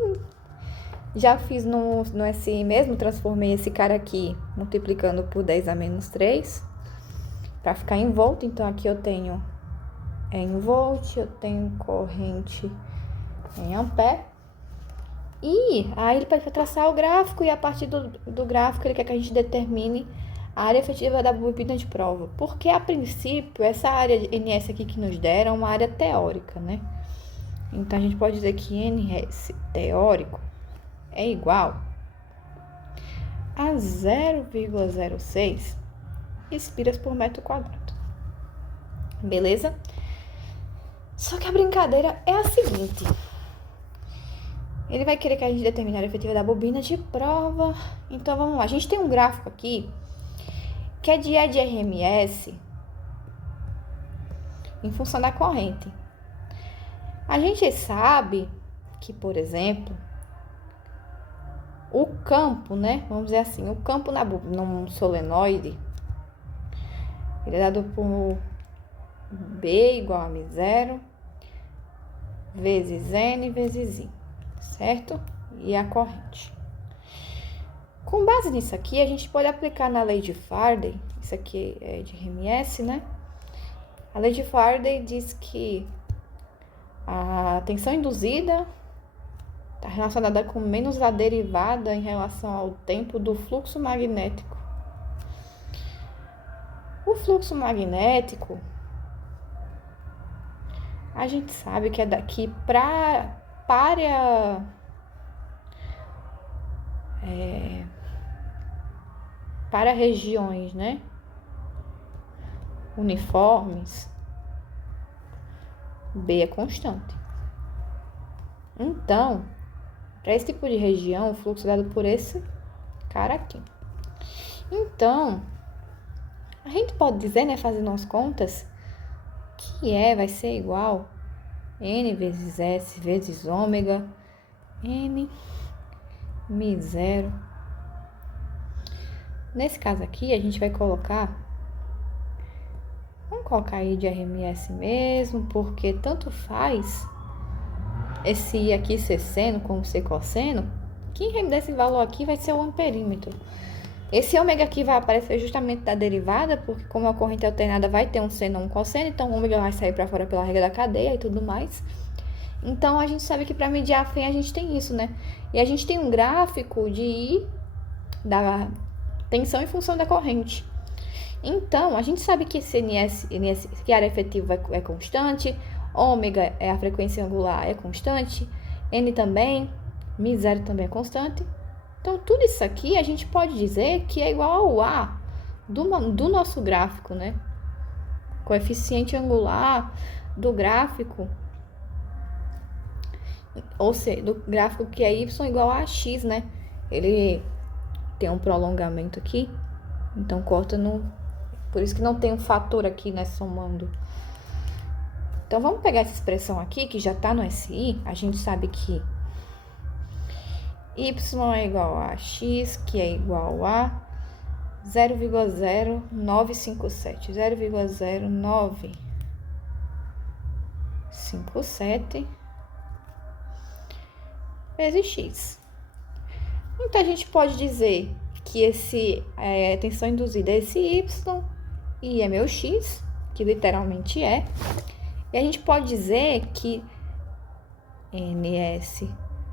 já fiz no SI mesmo, transformei esse cara aqui multiplicando por 10 a menos 3 para ficar em volt. Então, aqui eu tenho em volt, eu tenho corrente em ampere. E aí ele pede para traçar o gráfico e a partir do gráfico ele quer que a gente determine a área efetiva da bobina de prova. Porque, a princípio, essa área de NS aqui que nos deram é uma área teórica, né? Então, a gente pode dizer que NS teórico é igual a 0,06 espiras por metro quadrado. Beleza? Só que a brincadeira é a seguinte. Ele vai querer que a gente determine a área efetiva da bobina de prova. Então, vamos lá. A gente tem um gráfico aqui que é de RMS em função da corrente. A gente sabe que, por exemplo, o campo, né? Vamos dizer assim, o campo num solenoide, ele é dado por B igual a M0 vezes N vezes I, certo? E a corrente. Com base nisso aqui, a gente pode aplicar na lei de Faraday, isso aqui é de RMS, né? A lei de Faraday diz que a tensão induzida está relacionada com menos a derivada em relação ao tempo do fluxo magnético. O fluxo magnético, a gente sabe que é daqui para regiões, né, uniformes, B é constante. Então, para esse tipo de região, o fluxo é dado por esse cara aqui. Então, a gente pode dizer, né, fazendo as contas, que vai ser igual N vezes S vezes ômega, N, Mi0. Nesse caso aqui, a gente vai colocar... Vamos colocar aí de RMS mesmo, porque tanto faz esse I aqui ser seno como ser cosseno. Quem desse valor aqui vai ser o amperímetro. Esse ômega aqui vai aparecer justamente da derivada, porque como a corrente alternada vai ter um seno ou um cosseno, então o ômega vai sair para fora pela regra da cadeia e tudo mais. Então, a gente sabe que para medir a fé a gente tem isso, né? E a gente tem um gráfico de I, da tensão em função da corrente. Então, a gente sabe que esse NS que a área efetiva é constante, ômega é a frequência angular é constante, N também, Mi0 também é constante. Então, tudo isso aqui a gente pode dizer que é igual ao A do nosso gráfico, né? Coeficiente angular do gráfico, ou seja, do gráfico que é Y igual a X, né? Ele tem um prolongamento aqui, então corta no... Por isso que não tem um fator aqui, né, somando. Então, vamos pegar essa expressão aqui, que já tá no SI. A gente sabe que Y é igual a X, que é igual a 0,0957. 0,0957 vezes X. Então, a gente pode dizer que tensão induzida é esse Y, e é meu X, que literalmente é. E a gente pode dizer que NS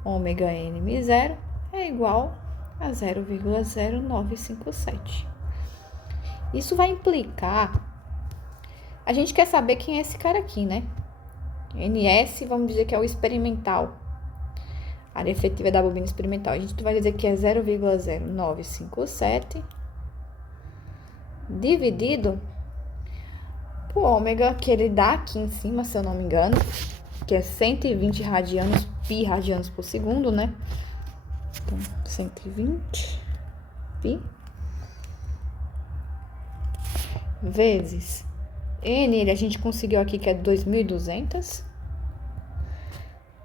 ômega N Mi0 é igual a 0,0957. Isso vai implicar... A gente quer saber quem é esse cara aqui, né? NS, vamos dizer que é o experimental. A área efetiva da bobina experimental. A gente vai dizer que é 0,0957 dividido por ômega, que ele dá aqui em cima, se eu não me engano, que é 120 radianos, pi radianos por segundo, né? Então, 120 pi vezes N, a gente conseguiu aqui que é 2.200,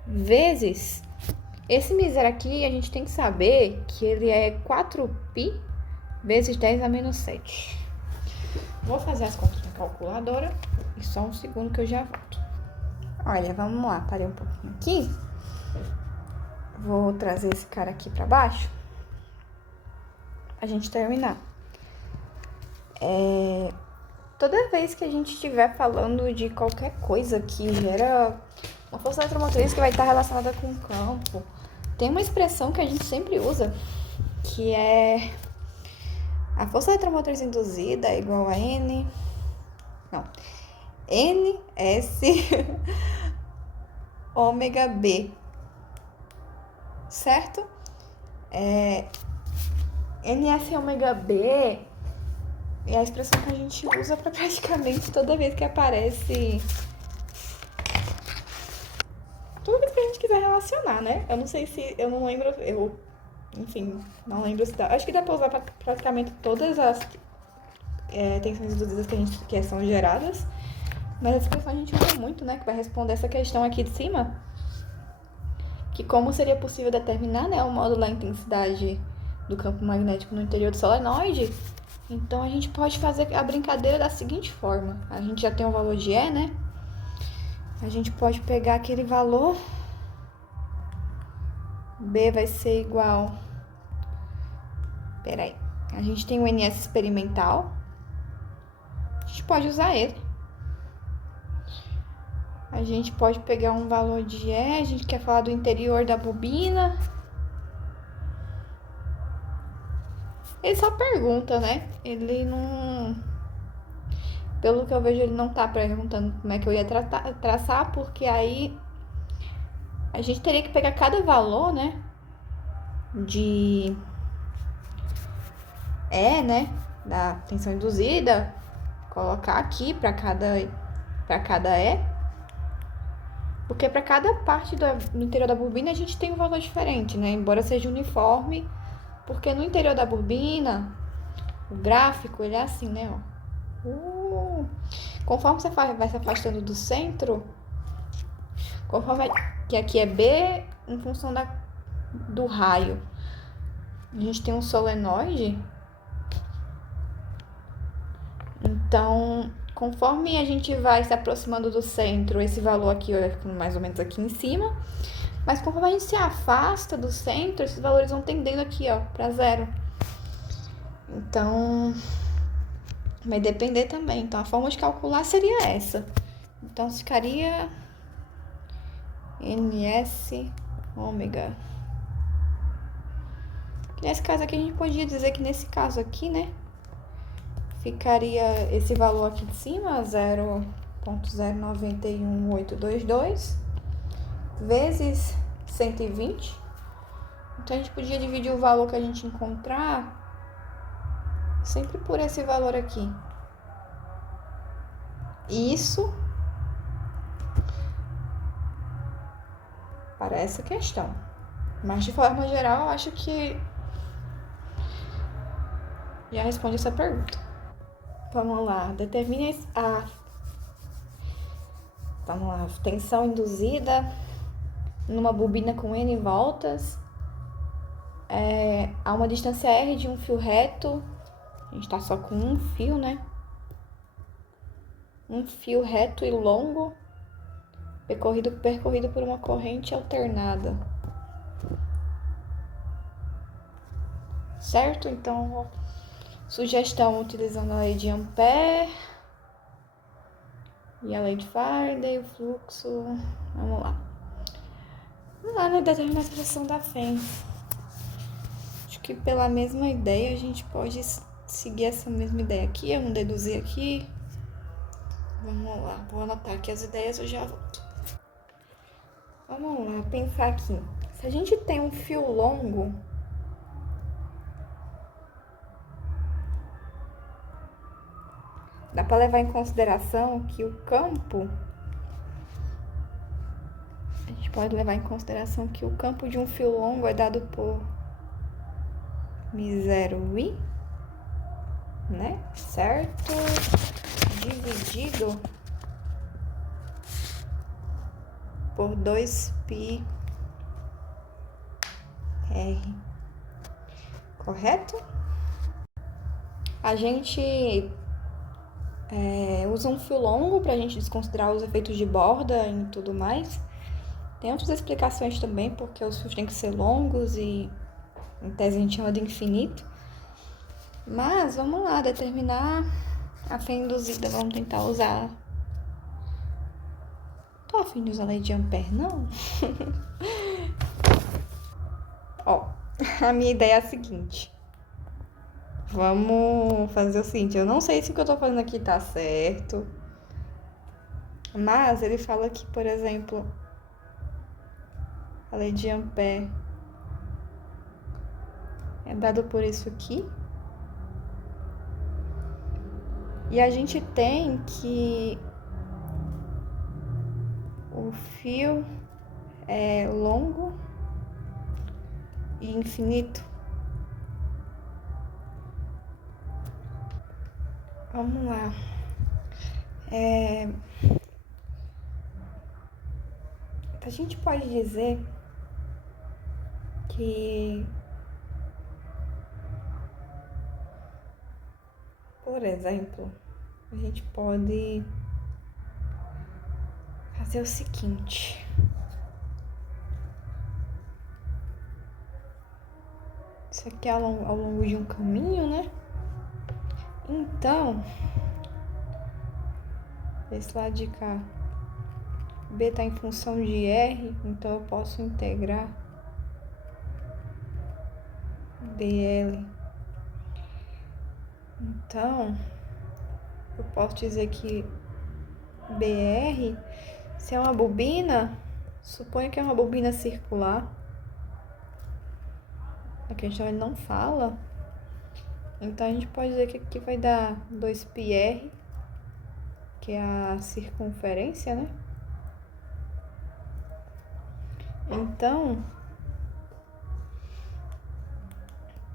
vezes esse miséria aqui, a gente tem que saber que ele é 4π vezes 10 a menos 7. Vou fazer as contas na calculadora e só um segundo que eu já volto. Olha, vamos lá, parei um pouquinho aqui. Vou trazer esse cara aqui pra baixo a gente terminar. Toda vez que a gente estiver falando de qualquer coisa que gera uma força eletromotriz que vai estar relacionada com o campo, tem uma expressão que a gente sempre usa, que é a força eletromotriz induzida é igual a NS ômega B, certo? NS ômega B é a expressão que a gente usa para praticamente toda vez que aparece... Toda vez que a gente quiser relacionar, né? Eu não sei se... Eu não lembro... Enfim, não lembro se dá... Acho que dá pra usar pra praticamente todas as tensões induzidas que são geradas. Mas essa expressão a gente usa muito, né? Que vai responder essa questão aqui de cima. Que como seria possível determinar, né? O módulo da intensidade do campo magnético no interior do solenoide. Então, a gente pode fazer a brincadeira da seguinte forma. A gente já tem o valor de E, né? A gente pode pegar aquele valor. B vai ser igual... Peraí. A gente tem o NS experimental. A gente pode usar ele. A gente pode pegar um valor de E. A gente quer falar do interior da bobina. Ele só pergunta, né? Ele não... Pelo que eu vejo, ele não tá perguntando como é que eu ia traçar, porque aí a gente teria que pegar cada valor, né? De E, né? Da tensão induzida, colocar aqui para cada E. Porque para cada parte do interior da bobina a gente tem um valor diferente, né? Embora seja uniforme, porque no interior da bobina, o gráfico, ele é assim, né? Ó. Conforme você vai se afastando do centro, Conforme que aqui é B em função do raio. A gente tem um solenoide. Então, conforme a gente vai se aproximando do centro, esse valor aqui vai ficando mais ou menos aqui em cima. Mas conforme a gente se afasta do centro, esses valores vão tendendo aqui, ó, para zero. Então, vai depender também. Então, a forma de calcular seria essa. Então, ficaria NS ômega. Nesse caso aqui, a gente podia dizer que nesse caso aqui, né, ficaria esse valor aqui de cima, 0,091822, vezes 120. Então, a gente podia dividir o valor que a gente encontrar sempre por esse valor aqui. Isso para essa questão. Mas, de forma geral, eu acho que já responde essa pergunta. Vamos lá. Determine a tensão induzida numa bobina com N voltas a uma distância R de um fio reto. A gente tá só com um fio, né? Um fio reto e longo percorrido por uma corrente alternada. Certo? Então, sugestão utilizando a lei de Ampère e a lei de Faraday, o fluxo. Vamos lá. Vamos lá na determinação da FEM. Acho que pela mesma ideia a gente pode seguir essa mesma ideia aqui. Vamos deduzir aqui. Vamos lá, vou anotar aqui as ideias, eu já volto. Vamos lá, pensar aqui. Se a gente tem um fio longo, dá para levar em consideração que o campo... A gente pode levar em consideração que o campo de um fio longo é dado por μ0i, né? Certo? Dividido por 2πr. Correto? A gente usa um fio longo para a gente desconsiderar os efeitos de borda e tudo mais. Tem outras explicações também, porque os fios têm que ser longos e em tese a gente chama de infinito. Mas vamos lá, determinar a fé induzida. Vamos tentar usar. Tô a fim de usar a lei de Ampère, não? Ó, a minha ideia é a seguinte. Vamos fazer o seguinte, eu não sei se o que eu tô fazendo aqui tá certo, mas ele fala que, por exemplo, a lei de Ampère é dado por isso aqui. E a gente tem que o fio é longo e infinito. Vamos lá. A gente pode dizer que, por exemplo, a gente pode fazer o seguinte. Isso aqui é ao longo de um caminho, né? Então, esse lado de cá, B está em função de R, então eu posso integrar dl. Então, eu posso dizer que BR, se é uma bobina, suponho que é uma bobina circular. Aqui a gente não fala. Então, a gente pode dizer que aqui vai dar 2πr, que é a circunferência, né? Então,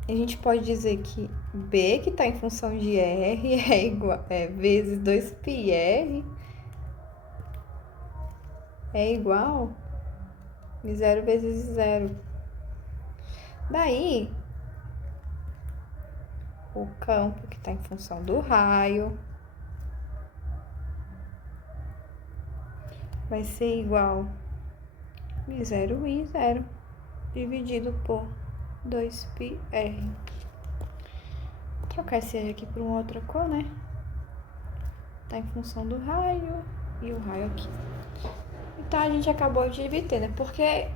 a gente pode dizer que B, que está em função de R, vezes 2πr é igual a 0 vezes 0. Daí, o campo que está em função do raio vai ser igual a 0 e 0 dividido por 2πr. Vou trocar esse R aqui por uma outra cor, né? Tá em função do raio e o raio aqui. Então, a gente acabou de dividir, né? Porque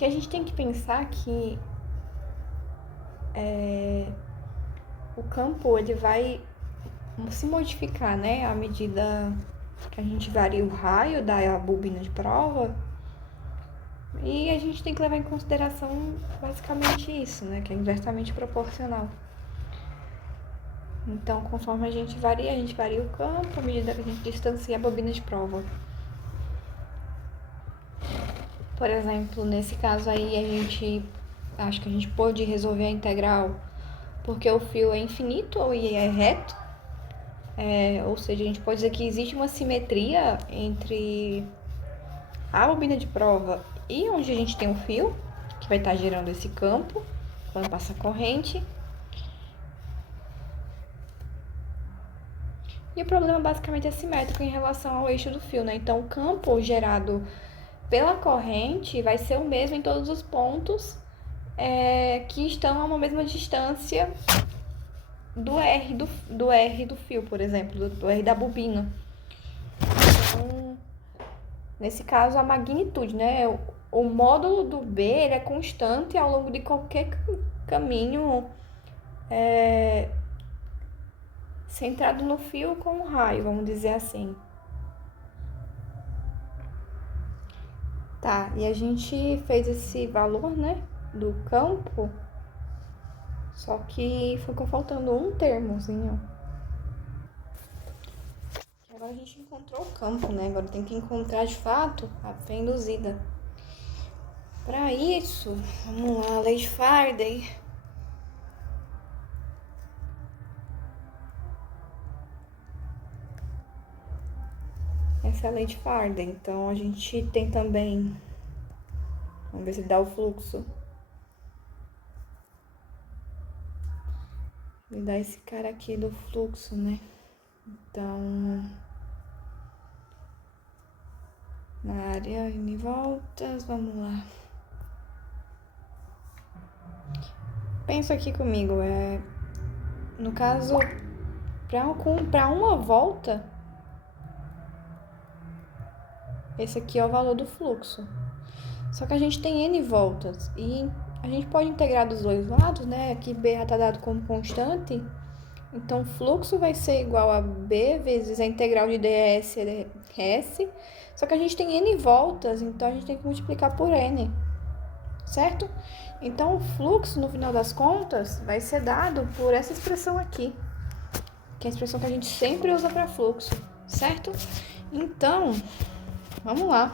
a gente tem que pensar que o campo, ele vai se modificar, né? À medida que a gente varia o raio da bobina de prova. E a gente tem que levar em consideração basicamente isso, né? Que é inversamente proporcional. Então, conforme a gente varia o campo à medida que a gente distancia a bobina de prova. Por exemplo, nesse caso aí, acho que a gente pode resolver a integral porque o fio é infinito e é reto. Ou seja, a gente pode dizer que existe uma simetria entre a bobina de prova e onde a gente tem um fio, que vai estar gerando esse campo quando passa a corrente. E o problema basicamente é simétrico em relação ao eixo do fio, né? Então, o campo gerado pela corrente vai ser o mesmo em todos os pontos que estão a uma mesma distância do R do fio, por exemplo, do R da bobina. Então, nesse caso, a magnitude, né? O módulo do B ele é constante ao longo de qualquer caminho centrado no fio com o raio, vamos dizer assim. Tá, e a gente fez esse valor, né, do campo, só que ficou faltando um termozinho. Agora a gente encontrou o campo, né, agora tem que encontrar de fato a fé induzida. Para isso, vamos lá, lei de Faraday. Essa é a lei de Faraday. Então, a gente tem também... Vamos ver se dá o fluxo. Me dá esse cara aqui do fluxo, né? Então... Na área em voltas, vamos lá. Pensa aqui comigo, no caso, para uma volta, esse aqui é o valor do fluxo. Só que a gente tem N voltas e a gente pode integrar dos dois lados, né? Aqui B está dado como constante, então o fluxo vai ser igual a B vezes a integral de ds S. Só que a gente tem N voltas, então a gente tem que multiplicar por N, certo? Então, o fluxo, no final das contas, vai ser dado por essa expressão aqui, que é a expressão que a gente sempre usa para fluxo, certo? Então, vamos lá.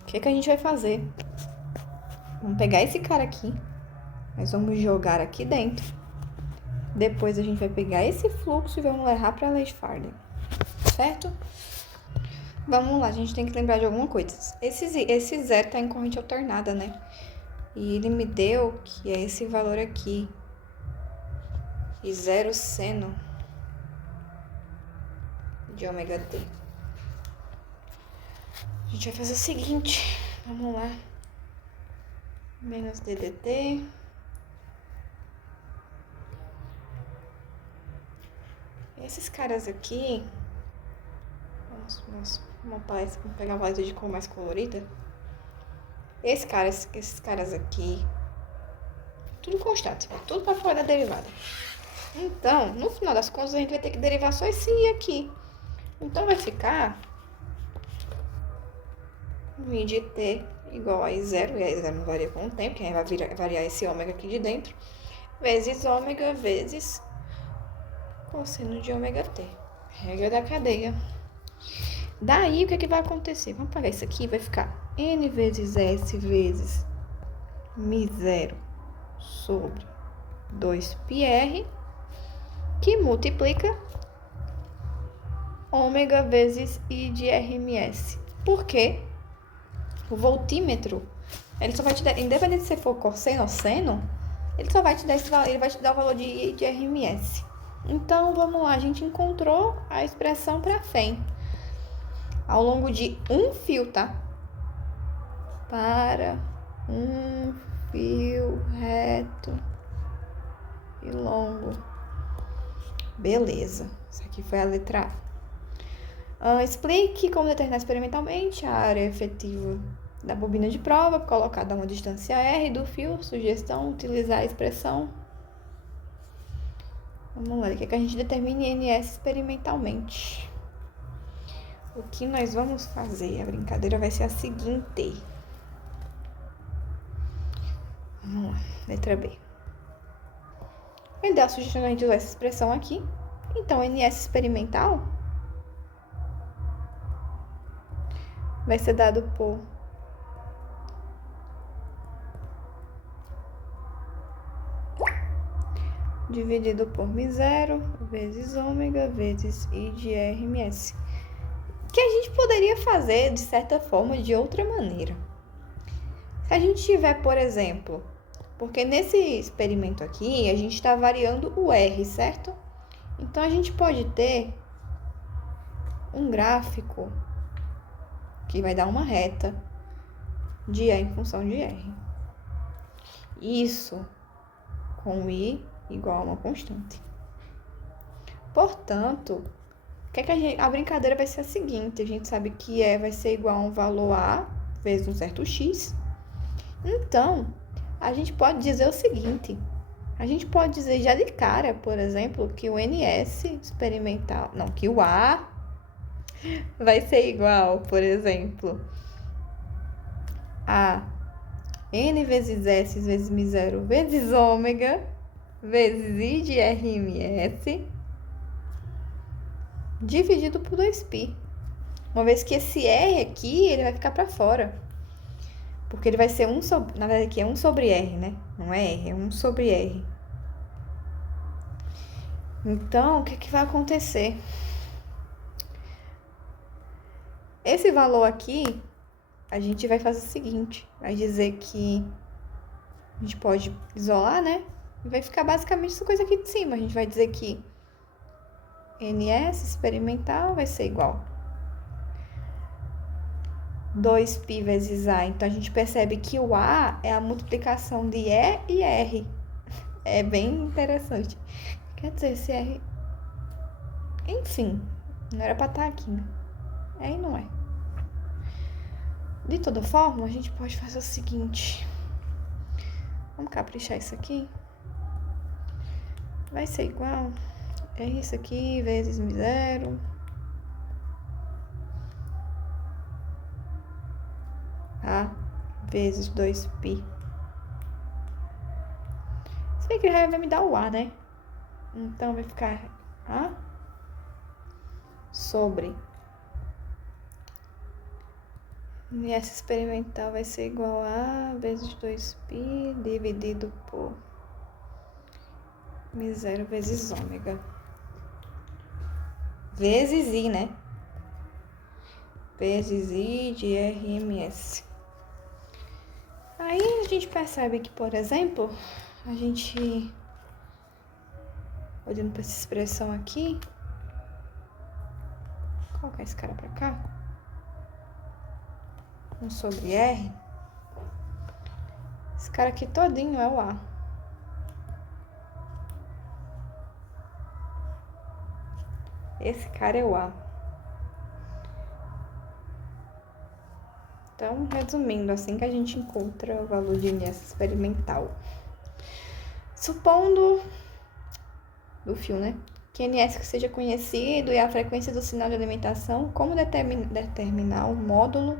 O que a gente vai fazer? Vamos pegar esse cara aqui, nós vamos jogar aqui dentro. Depois, a gente vai pegar esse fluxo e vamos levar para a lei de Faraday, certo? Vamos lá, a gente tem que lembrar de alguma coisa. Esse zero está em corrente alternada, né? E ele me deu que é esse valor aqui. E 0 seno de ômega t. A gente vai fazer o seguinte. Vamos lá. Menos ddt. Esses caras aqui... Vamos pegar uma paleta de cor mais colorida. Esses caras aqui, tudo constante, tudo para fora da derivada. Então, no final das contas, a gente vai ter que derivar só esse i aqui. Então, vai ficar i de t igual a i0, e a i0 não varia com o tempo, que aí vai variar esse ômega aqui de dentro, vezes ômega vezes cosseno de ômega t. Regra da cadeia. Daí, o que vai acontecer? Vamos pegar isso aqui, vai ficar n vezes s vezes μ0 sobre 2πr, que multiplica ômega vezes I de RMS. Por quê? O voltímetro, ele só vai te dar, independente se for cosseno ou seno, ele só vai te dar esse valor, ele vai te dar o valor de I de RMS. Então, vamos lá, a gente encontrou a expressão para FEM. Ao longo de um fio, tá? Para um fio reto e longo. Beleza. Isso aqui foi a letra A. Explique como determinar experimentalmente a área efetiva da bobina de prova, colocada a uma distância R do fio. Sugestão, utilizar a expressão. Vamos lá, ele quer que a gente determine NS experimentalmente. O que nós vamos fazer? A brincadeira vai ser a seguinte. Vamos lá, letra B. Ele dá a sugestão de a gente usar essa expressão aqui. Então, NS experimental vai ser dado por dividido por μ0 vezes ômega vezes I de RMS. Que a gente poderia fazer, de certa forma, de outra maneira. Se a gente tiver, por exemplo, porque nesse experimento aqui, a gente está variando o R, certo? Então, a gente pode ter um gráfico que vai dar uma reta de E em função de R. Isso com I igual a uma constante. Portanto, a brincadeira vai ser a seguinte. A gente sabe que E vai ser igual a um valor A vezes um certo X. Então, a gente pode dizer o seguinte. A gente pode dizer já de cara, por exemplo, que o NS experimental... Não, que o A vai ser igual, por exemplo, a N vezes S vezes μ0 vezes ômega vezes I de RMS dividido por 2π. Uma vez que esse R aqui, ele vai ficar para fora. Porque ele vai ser 1 sobre... Na verdade, aqui é 1 sobre R, né? Não é R, é 1 sobre R. Então, o que vai acontecer? Esse valor aqui, a gente vai fazer o seguinte. Vai dizer que a gente pode isolar, né? E vai ficar basicamente essa coisa aqui de cima. A gente vai dizer que NS experimental vai ser igual 2π vezes A. Então, a gente percebe que o A é a multiplicação de E e R. É bem interessante. Quer dizer, esse R... Enfim, não era pra estar aqui, né? Aí não é. De toda forma, a gente pode fazer o seguinte. Vamos caprichar isso aqui. Vai ser igual... É isso aqui vezes μ0. A vezes 2π. Se bem que ele vai me dar o A, né? Então vai ficar A sobre essa experimental vai ser igual a vezes 2π dividido por μ0 vezes ômega. Vezes I, né? Vezes I de RMS. Aí a gente percebe que, por exemplo, a gente... Olhando para essa expressão aqui... Vou colocar esse cara para cá. 1 sobre R. Esse cara aqui todinho é o A. Esse cara é o A. Então, resumindo, assim que a gente encontra o valor de NS experimental. Supondo, do fio, né? Que NS que seja conhecido e a frequência do sinal de alimentação, como determinar o módulo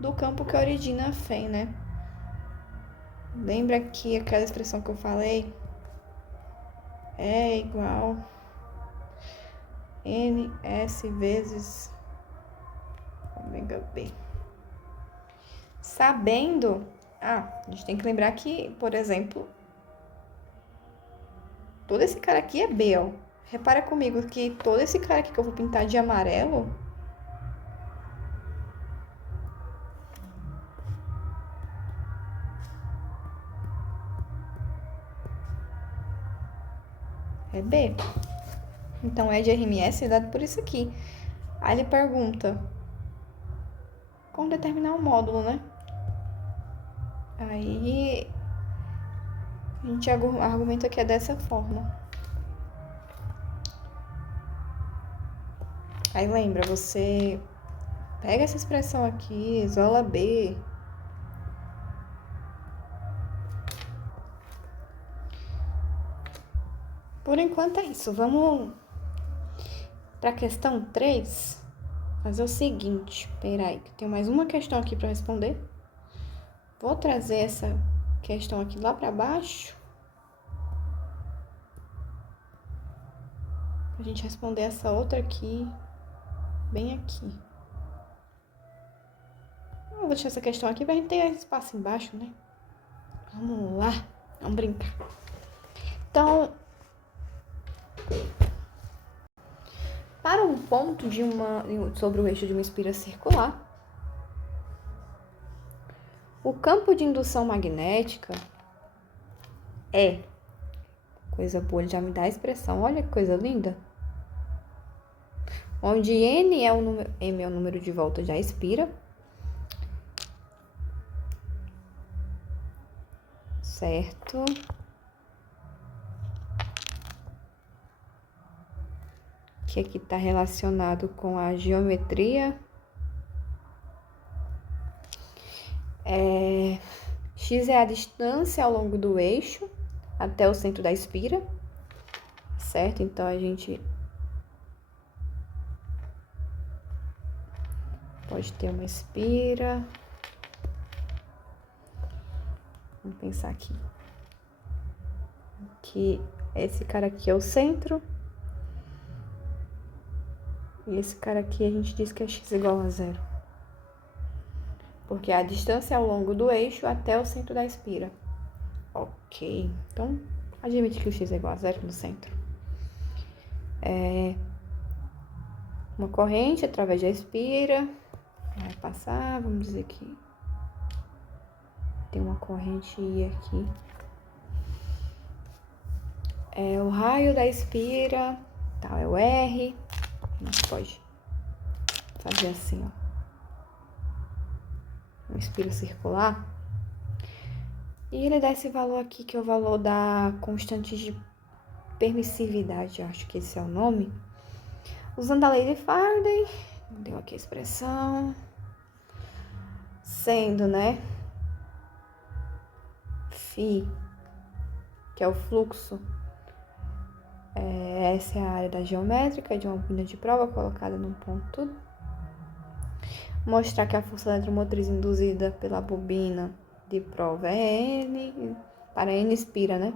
do campo que origina a FEM, né? Lembra que aquela expressão que eu falei? É igual NS vezes ômega B. Sabendo... a gente tem que lembrar que, por exemplo, todo esse cara aqui é B, ó. Repara comigo que todo esse cara aqui que eu vou pintar de amarelo... é B. Então, é de RMS é dado por isso aqui. Aí ele pergunta... como determinar o módulo, né? Aí... a gente argumenta que é dessa forma. Aí lembra, você pega essa expressão aqui, isola B. Por enquanto é isso. Vamos para a questão 3. Fazer o seguinte. Peraí, que tem mais uma questão aqui para responder. Vou trazer essa questão aqui lá para baixo. Pra gente responder essa outra aqui. Bem aqui. Vou deixar essa questão aqui pra gente ter espaço embaixo, né? Vamos lá. Vamos brincar. Então... para um ponto sobre o eixo de uma espira circular, o campo de indução magnética é... coisa boa, ele já me dá a expressão. Olha que coisa linda. Onde M é o número de voltas da espira. Certo? Que aqui está relacionado com a geometria. X é a distância ao longo do eixo até o centro da espira, certo? Então, a gente pode ter uma espira. Vamos pensar aqui. Que esse cara aqui é o centro. E esse cara aqui a gente diz que é x igual a 0. Porque é a distância ao longo do eixo até o centro da espira. Ok. Então, admite que o x é igual a 0 no centro. Uma corrente através da espira. Vai passar, vamos dizer que tem uma corrente I aqui. O raio da espira, tá, é o R. A gente pode fazer assim, ó. Uma espira circular. E ele dá esse valor aqui, que é o valor da constante de permissividade, acho que esse é o nome. Usando a lei de Faraday, deu aqui a expressão. Sendo, né, φ, que é o fluxo, essa é a área da geométrica de uma bobina de prova colocada num ponto. Mostrar que a força eletromotriz induzida pela bobina de prova é N, para N espira, né?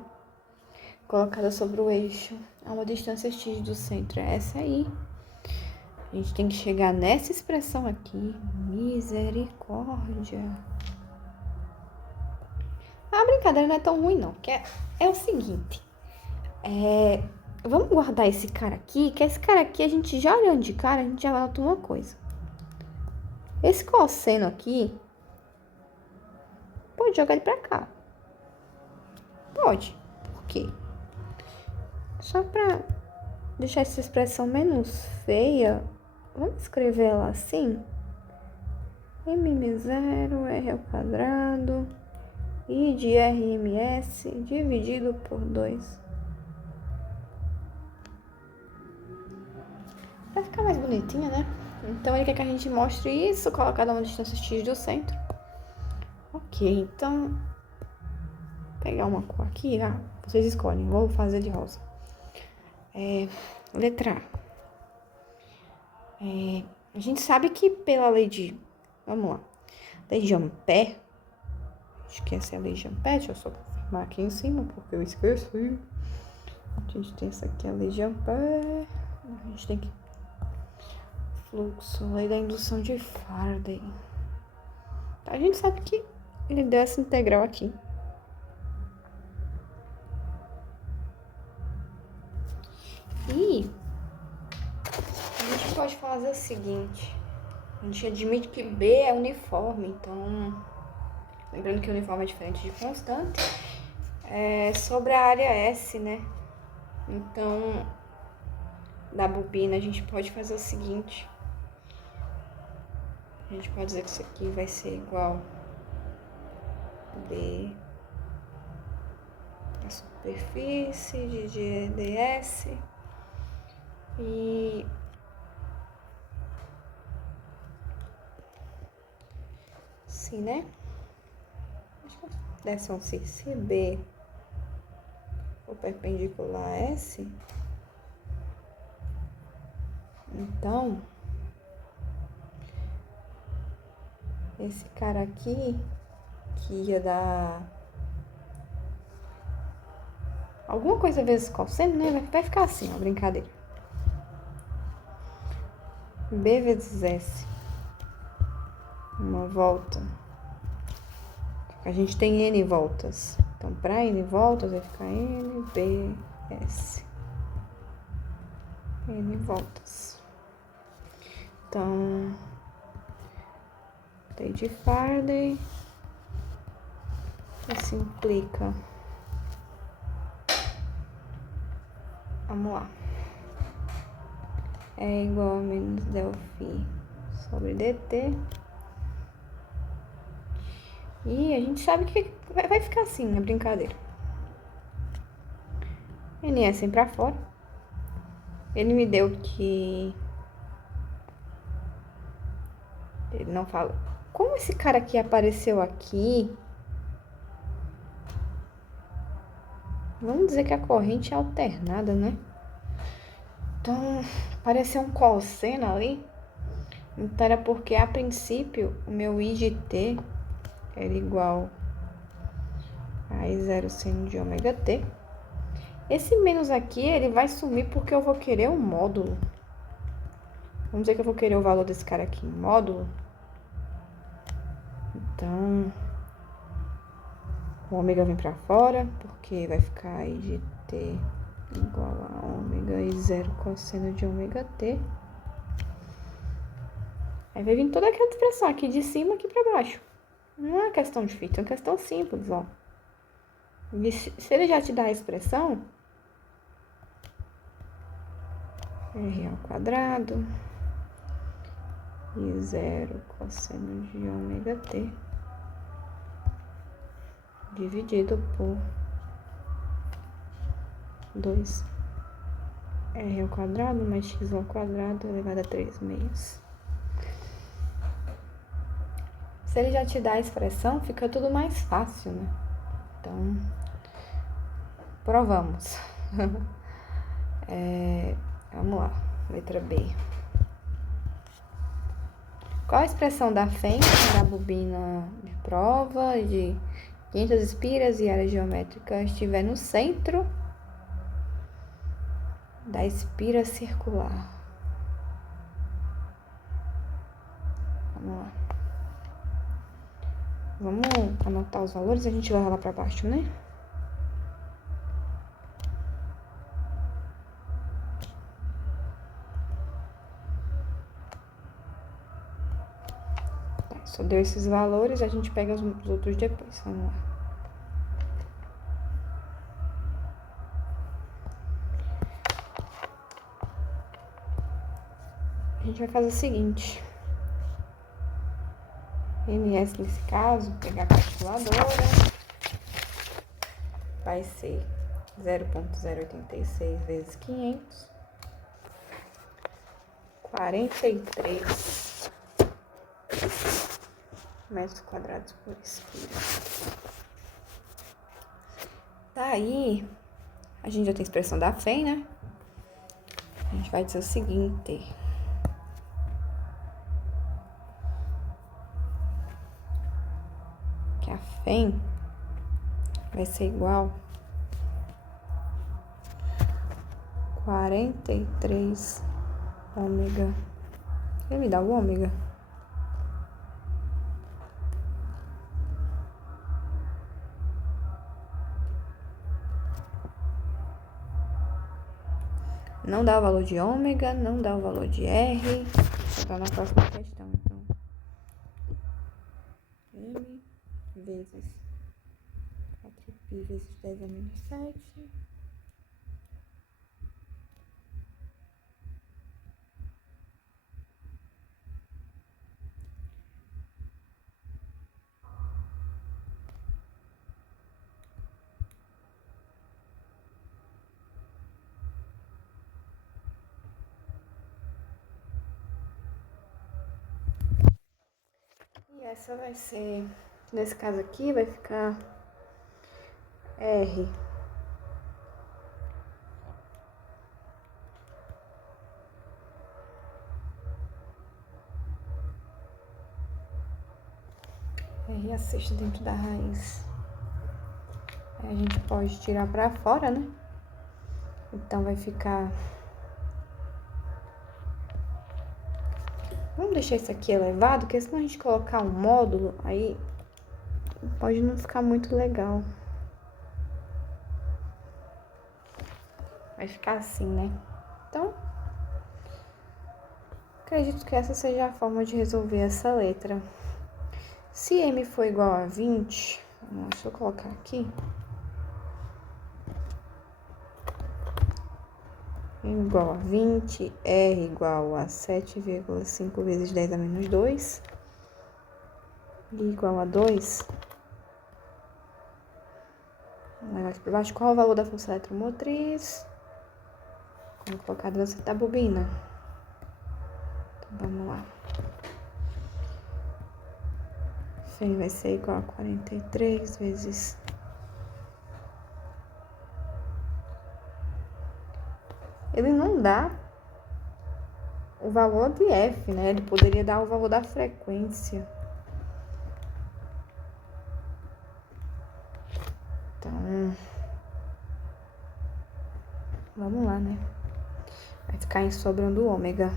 Colocada sobre o eixo a uma distância x do centro. É essa aí. A gente tem que chegar nessa expressão aqui. Misericórdia. A brincadeira não é tão ruim, não. Que é o seguinte. Vamos guardar esse cara aqui, que esse cara aqui, a gente já olhando de cara, a gente já nota uma coisa. Esse cosseno aqui, pode jogar ele pra cá. Pode. Por quê? Só pra deixar essa expressão menos feia, vamos escrever ela assim. MM0 R ao quadrado I de RMS dividido por 2. Vai ficar mais bonitinha, né? Então, ele quer que a gente mostre isso, colocado a uma distância x do centro. Ok, então... vou pegar uma cor aqui, vocês escolhem. Vou fazer de rosa. Letra A. A gente sabe que pela lei de... vamos lá. Lei de Ampère. Acho que essa é a lei de Ampère. Deixa eu só confirmar aqui em cima, porque eu esqueci. A gente tem essa aqui, a lei de Ampère. A gente tem que... fluxo, lei da indução de Faraday. A gente sabe que ele deu essa integral aqui. E fazer o seguinte. A gente admite que B é uniforme, então... Lembrando que o uniforme é diferente de constante. Sobre a área S, né? Então, da bobina, a gente pode fazer o seguinte. A gente pode dizer que isso aqui vai ser igual B, a superfície de ds, e sim, né? Deve ser se B for perpendicular a S, então esse cara aqui, que ia dar alguma coisa vezes cosseno, né? Vai ficar assim, ó, brincadeira. B vezes S, uma volta. A gente tem N voltas. Então, para N voltas, vai ficar N, B, S. N voltas. Então, T de Faraday. Isso implica. Vamos lá. É igual a menos Delphi sobre dt. E a gente sabe que vai ficar assim, na brincadeira. NS vem pra fora. Ele me deu que... Ele não fala. Como esse cara aqui apareceu aqui? Vamos dizer que a corrente é alternada, né? Então, apareceu um cosseno ali. Então, era porque, a princípio, o meu I de T era igual a I0 seno de ômega T. Esse menos aqui, ele vai sumir porque eu vou querer um módulo. Vamos dizer que eu vou querer o valor desse cara aqui em módulo. Então, o ômega vem pra fora, porque vai ficar I de T igual a ômega I0 cosseno de ômega T. Aí vai vir toda aquela expressão aqui de cima, aqui pra baixo. Não é uma questão difícil, é uma questão simples, ó. E se ele já te dá a expressão, R ao quadrado, I0 cosseno de ômega T, dividido por 2 R ao quadrado mais X ao quadrado elevado a 3 meios. Se ele já te dá a expressão, fica tudo mais fácil, né? Então, provamos. Vamos lá, letra B. Qual a expressão da FEM para a bobina de prova de 500 espiras e área geométrica estiver no centro da espira circular? Vamos lá. Vamos anotar os valores e a gente vai lá para baixo, né? Tá, só deu esses valores, a gente pega os outros depois. Vamos lá. A gente vai fazer o seguinte. MS nesse caso, pegar a calculadora, vai ser 0,086 vezes 500, 43 metros quadrados por espira. Daí, a gente já tem a expressão da FEM, né? A gente vai dizer o seguinte... que a FEM vai ser igual a 43 ômega. Ele me dá o ômega? Não dá o valor de ômega, não dá o valor de R. entrar na próxima questão, então. M vezes 4π vezes 10 a menos 7. E essa vai ser, nesse caso aqui, vai ficar R R a sexta dentro da raiz. Aí a gente pode tirar pra fora, né? Então vai ficar... Vamos deixar isso aqui elevado, porque senão a gente colocar um módulo, aí pode não ficar muito legal. Vai ficar assim, né? Então, acredito que essa seja a forma de resolver essa letra. Se M for igual a 20, deixa eu colocar aqui. M igual a 20, R igual a 7,5 vezes 10 a menos 2. I igual a 2. Mais por baixo, qual é o valor da força eletromotriz? Vamos colocar dentro da bobina. Então, vamos lá. Φ vai ser igual a 43 vezes... Ele não dá o valor de F, né? Ele poderia dar o valor da frequência. Então, vamos lá, né? Vai ficar em sobrando ômega.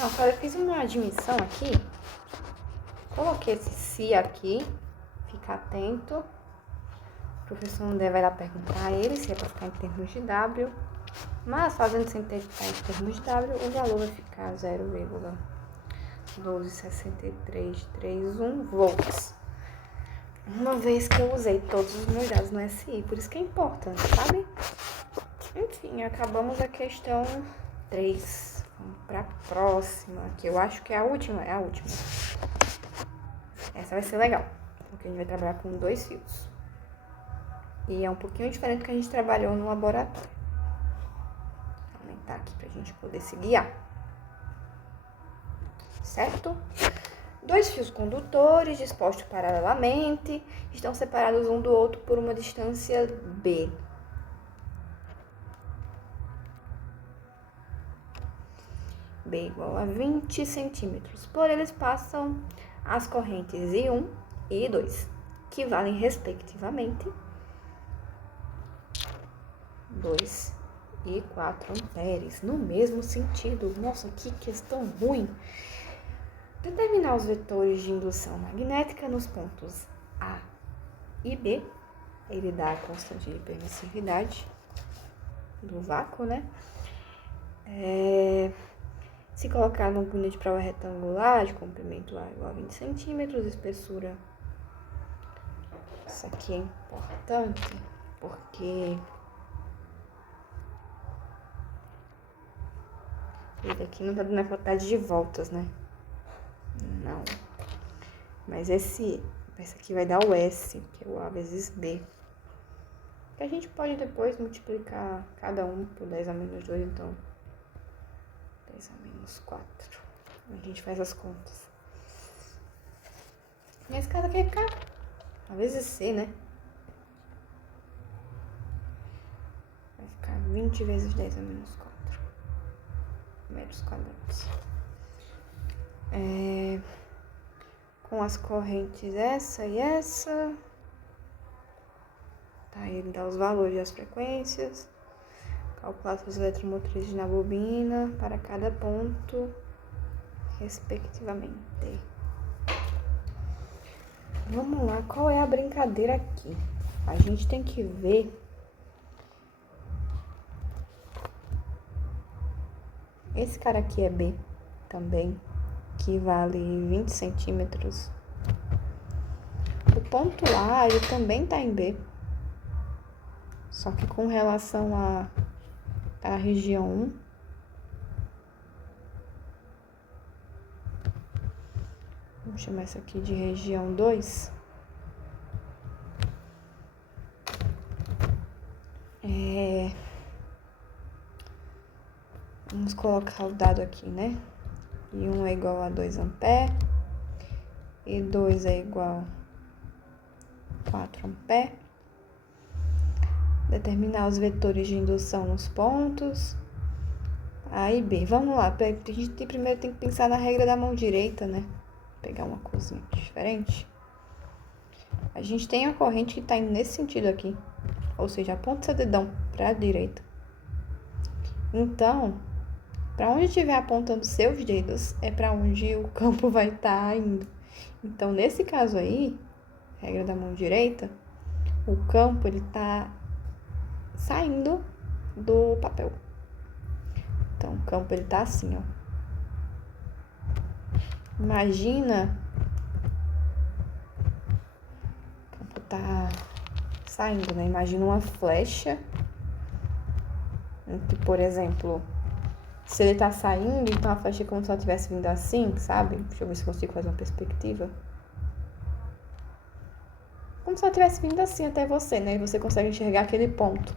Agora eu fiz uma admissão aqui. Coloquei esse si aqui. Fica atento. O professor André vai lá perguntar a ele se é para ficar em termos de W. Mas fazendo sem ter que ficar em termos de W, o valor vai ficar 0,126331 volts. Uma vez que eu usei todos os meus dados no SI, por isso que é importante, sabe? Enfim, acabamos a questão 3. Vamos para a próxima, que eu acho que é a última. É a última. Essa vai ser legal, porque a gente vai trabalhar com 2 fios. E é um pouquinho diferente do que a gente trabalhou no laboratório. Vou aumentar aqui pra gente poder se guiar. Certo? 2 fios condutores dispostos paralelamente estão separados um do outro por uma distância B. B igual a 20 centímetros. Por eles passam as correntes I1 e I2, que valem respectivamente 2 e 4 amperes, no mesmo sentido. Nossa, que questão ruim! Determinar os vetores de indução magnética nos pontos A e B. Ele dá a constante de permissividade do vácuo, né? Se colocar num punho de prova retangular de comprimento A igual a 20 centímetros, espessura. Isso aqui é importante porque ele aqui não tá dando a quantidade de voltas, né? Não. Mas esse aqui vai dar o S, que é o A vezes B. Que a gente pode depois multiplicar cada um por 10 a menos 2, então 10 a menos 4. A gente faz as contas. Nesse caso aqui vai ficar A vezes C, né? Vai ficar 20 vezes 10 a menos 4 metros quadrados. Com as correntes essa e essa. Tá, ele dá os valores das frequências. Calcular as forças eletromotrizes na bobina para cada ponto, respectivamente. Vamos lá, qual é a brincadeira aqui? A gente tem que ver esse cara aqui é B, também, que vale 20 centímetros. O ponto A, ele também está em B. Só que com relação à região 1, vamos chamar essa aqui de região 2. Vamos colocar o dado aqui, né? I1 é igual a 2 ampere, I2 é igual a 4 ampere. Determinar os vetores de indução nos pontos A e B. Vamos lá, a gente primeiro tem que pensar na regra da mão direita, né? Vou pegar uma coisinha diferente. A gente tem a corrente que está indo nesse sentido aqui, ou seja, aponta seu dedão para a direita. Então, para onde estiver apontando seus dedos, é para onde o campo vai estar indo. Então, nesse caso aí, regra da mão direita, o campo ele está saindo do papel. Então, o campo ele tá assim, ó. Imagina, o campo tá saindo, né? Imagina uma flecha, que, por exemplo, se ele tá saindo, então a flecha é como se ela tivesse vindo assim, sabe? Deixa eu ver se consigo fazer uma perspectiva. Como se ela tivesse vindo assim até você, né? E você consegue enxergar aquele ponto.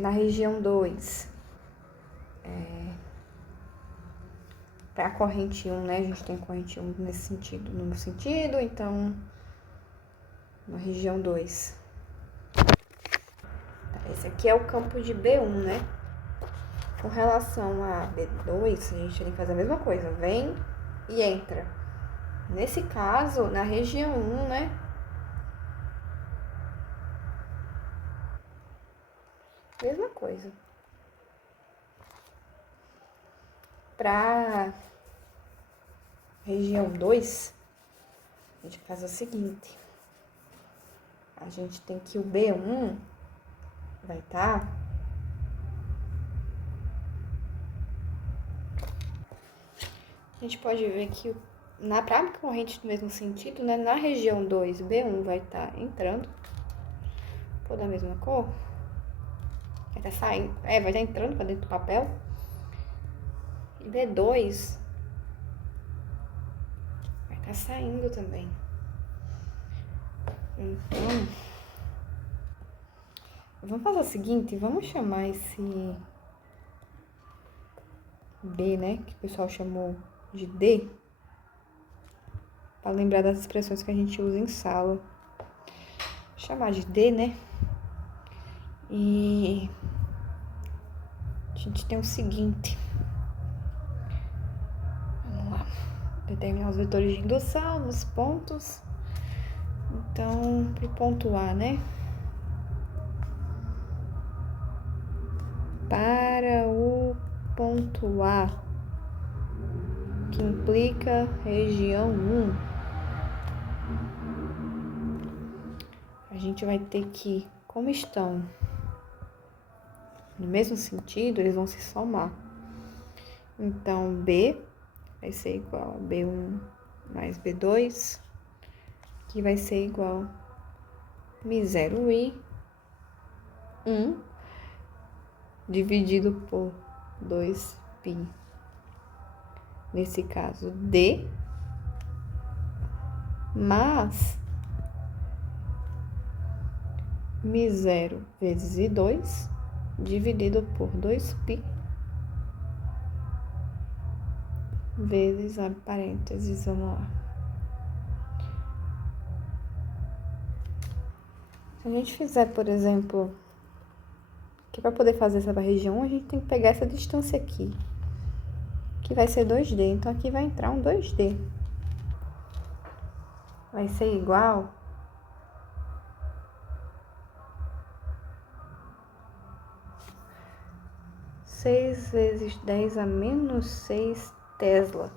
Na região 2, para a corrente 1, né? A gente tem corrente 1 nesse sentido, no sentido, então, na região 2. Esse aqui é o campo de B1, né? Com relação a B2, a gente tem que fazer a mesma coisa. Vem e entra. Nesse caso, na região 1, né? Mesma coisa. Para região 2, a gente faz o seguinte. A gente tem que o B1 vai estar a gente pode ver que na própria corrente do mesmo sentido, né? Na região 2, B1 vai estar entrando. Por da mesma cor. Vai estar saindo. Vai estar entrando para dentro do papel. E B2 vai estar saindo também. Então, vamos fazer o seguinte, vamos chamar esse B, né? Que o pessoal chamou de D. Para lembrar das expressões que a gente usa em sala. Vou chamar de D, né? E a gente tem o seguinte. Vamos lá. Determinar os vetores de indução nos pontos. Então, pro ponto A, né? Para o ponto A, que implica região 1, a gente vai ter que, como estão no mesmo sentido, eles vão se somar. Então, B vai ser igual a B1 mais B2, que vai ser igual a μ0i 1 dividido por 2π. Nesse caso, D, mas μ0 vezes I2 dividido por 2π vezes, abre parênteses, vamos lá. Se a gente fizer, por exemplo, que para poder fazer essa região, a gente tem que pegar essa distância aqui, que vai ser 2D. Então, aqui vai entrar um 2D. Vai ser igual a 6 vezes 10 a menos 6 Tesla.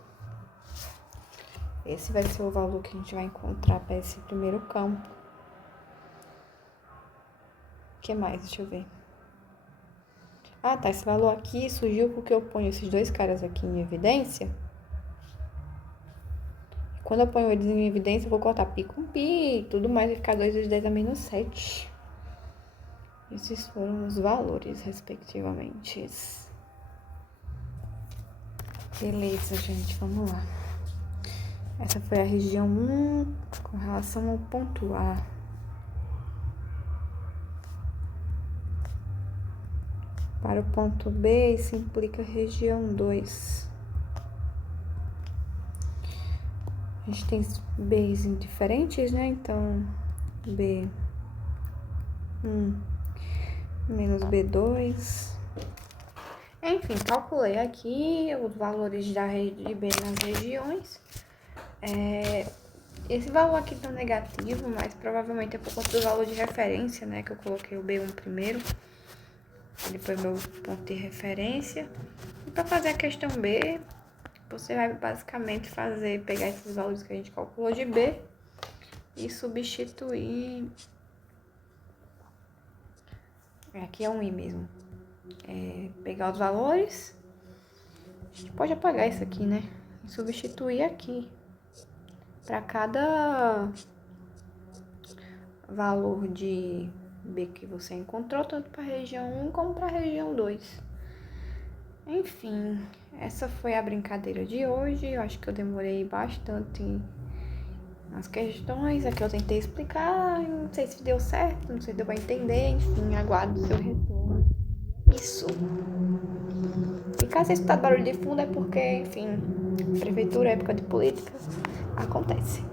Esse vai ser o valor que a gente vai encontrar para esse primeiro campo. O que mais? Deixa eu ver. Ah, tá, esse valor aqui surgiu porque eu ponho esses dois caras aqui em evidência. Quando eu ponho eles em evidência, eu vou cortar pi com pi e tudo mais, vai ficar 2 vezes 10 a menos 7. Esses foram os valores, respectivamente. Beleza, gente, vamos lá. Essa foi a região 1 com relação ao ponto A. Para o ponto B, isso implica região 2. A gente tem B's diferentes, né? Então, B1 menos B2. Enfim, calculei aqui os valores de B nas regiões. Esse valor aqui tá negativo, mas provavelmente é por conta do valor de referência, né? Que eu coloquei o B1 primeiro. Ele foi meu ponto de referência. E para fazer a questão B, você vai basicamente pegar esses valores que a gente calculou de B e substituir. Aqui é um I mesmo. Pegar os valores. A gente pode apagar isso aqui, né? E substituir aqui. Para cada valor de B que você encontrou, tanto para a região 1 como para a região 2. Enfim, essa foi a brincadeira de hoje. Eu acho que eu demorei bastante nas questões. Aqui eu tentei explicar, não sei se deu certo, não sei se deu para entender. Enfim, aguardo o seu retorno. Isso. E caso você escutar barulho de fundo é porque, enfim, prefeitura, época de política, acontece.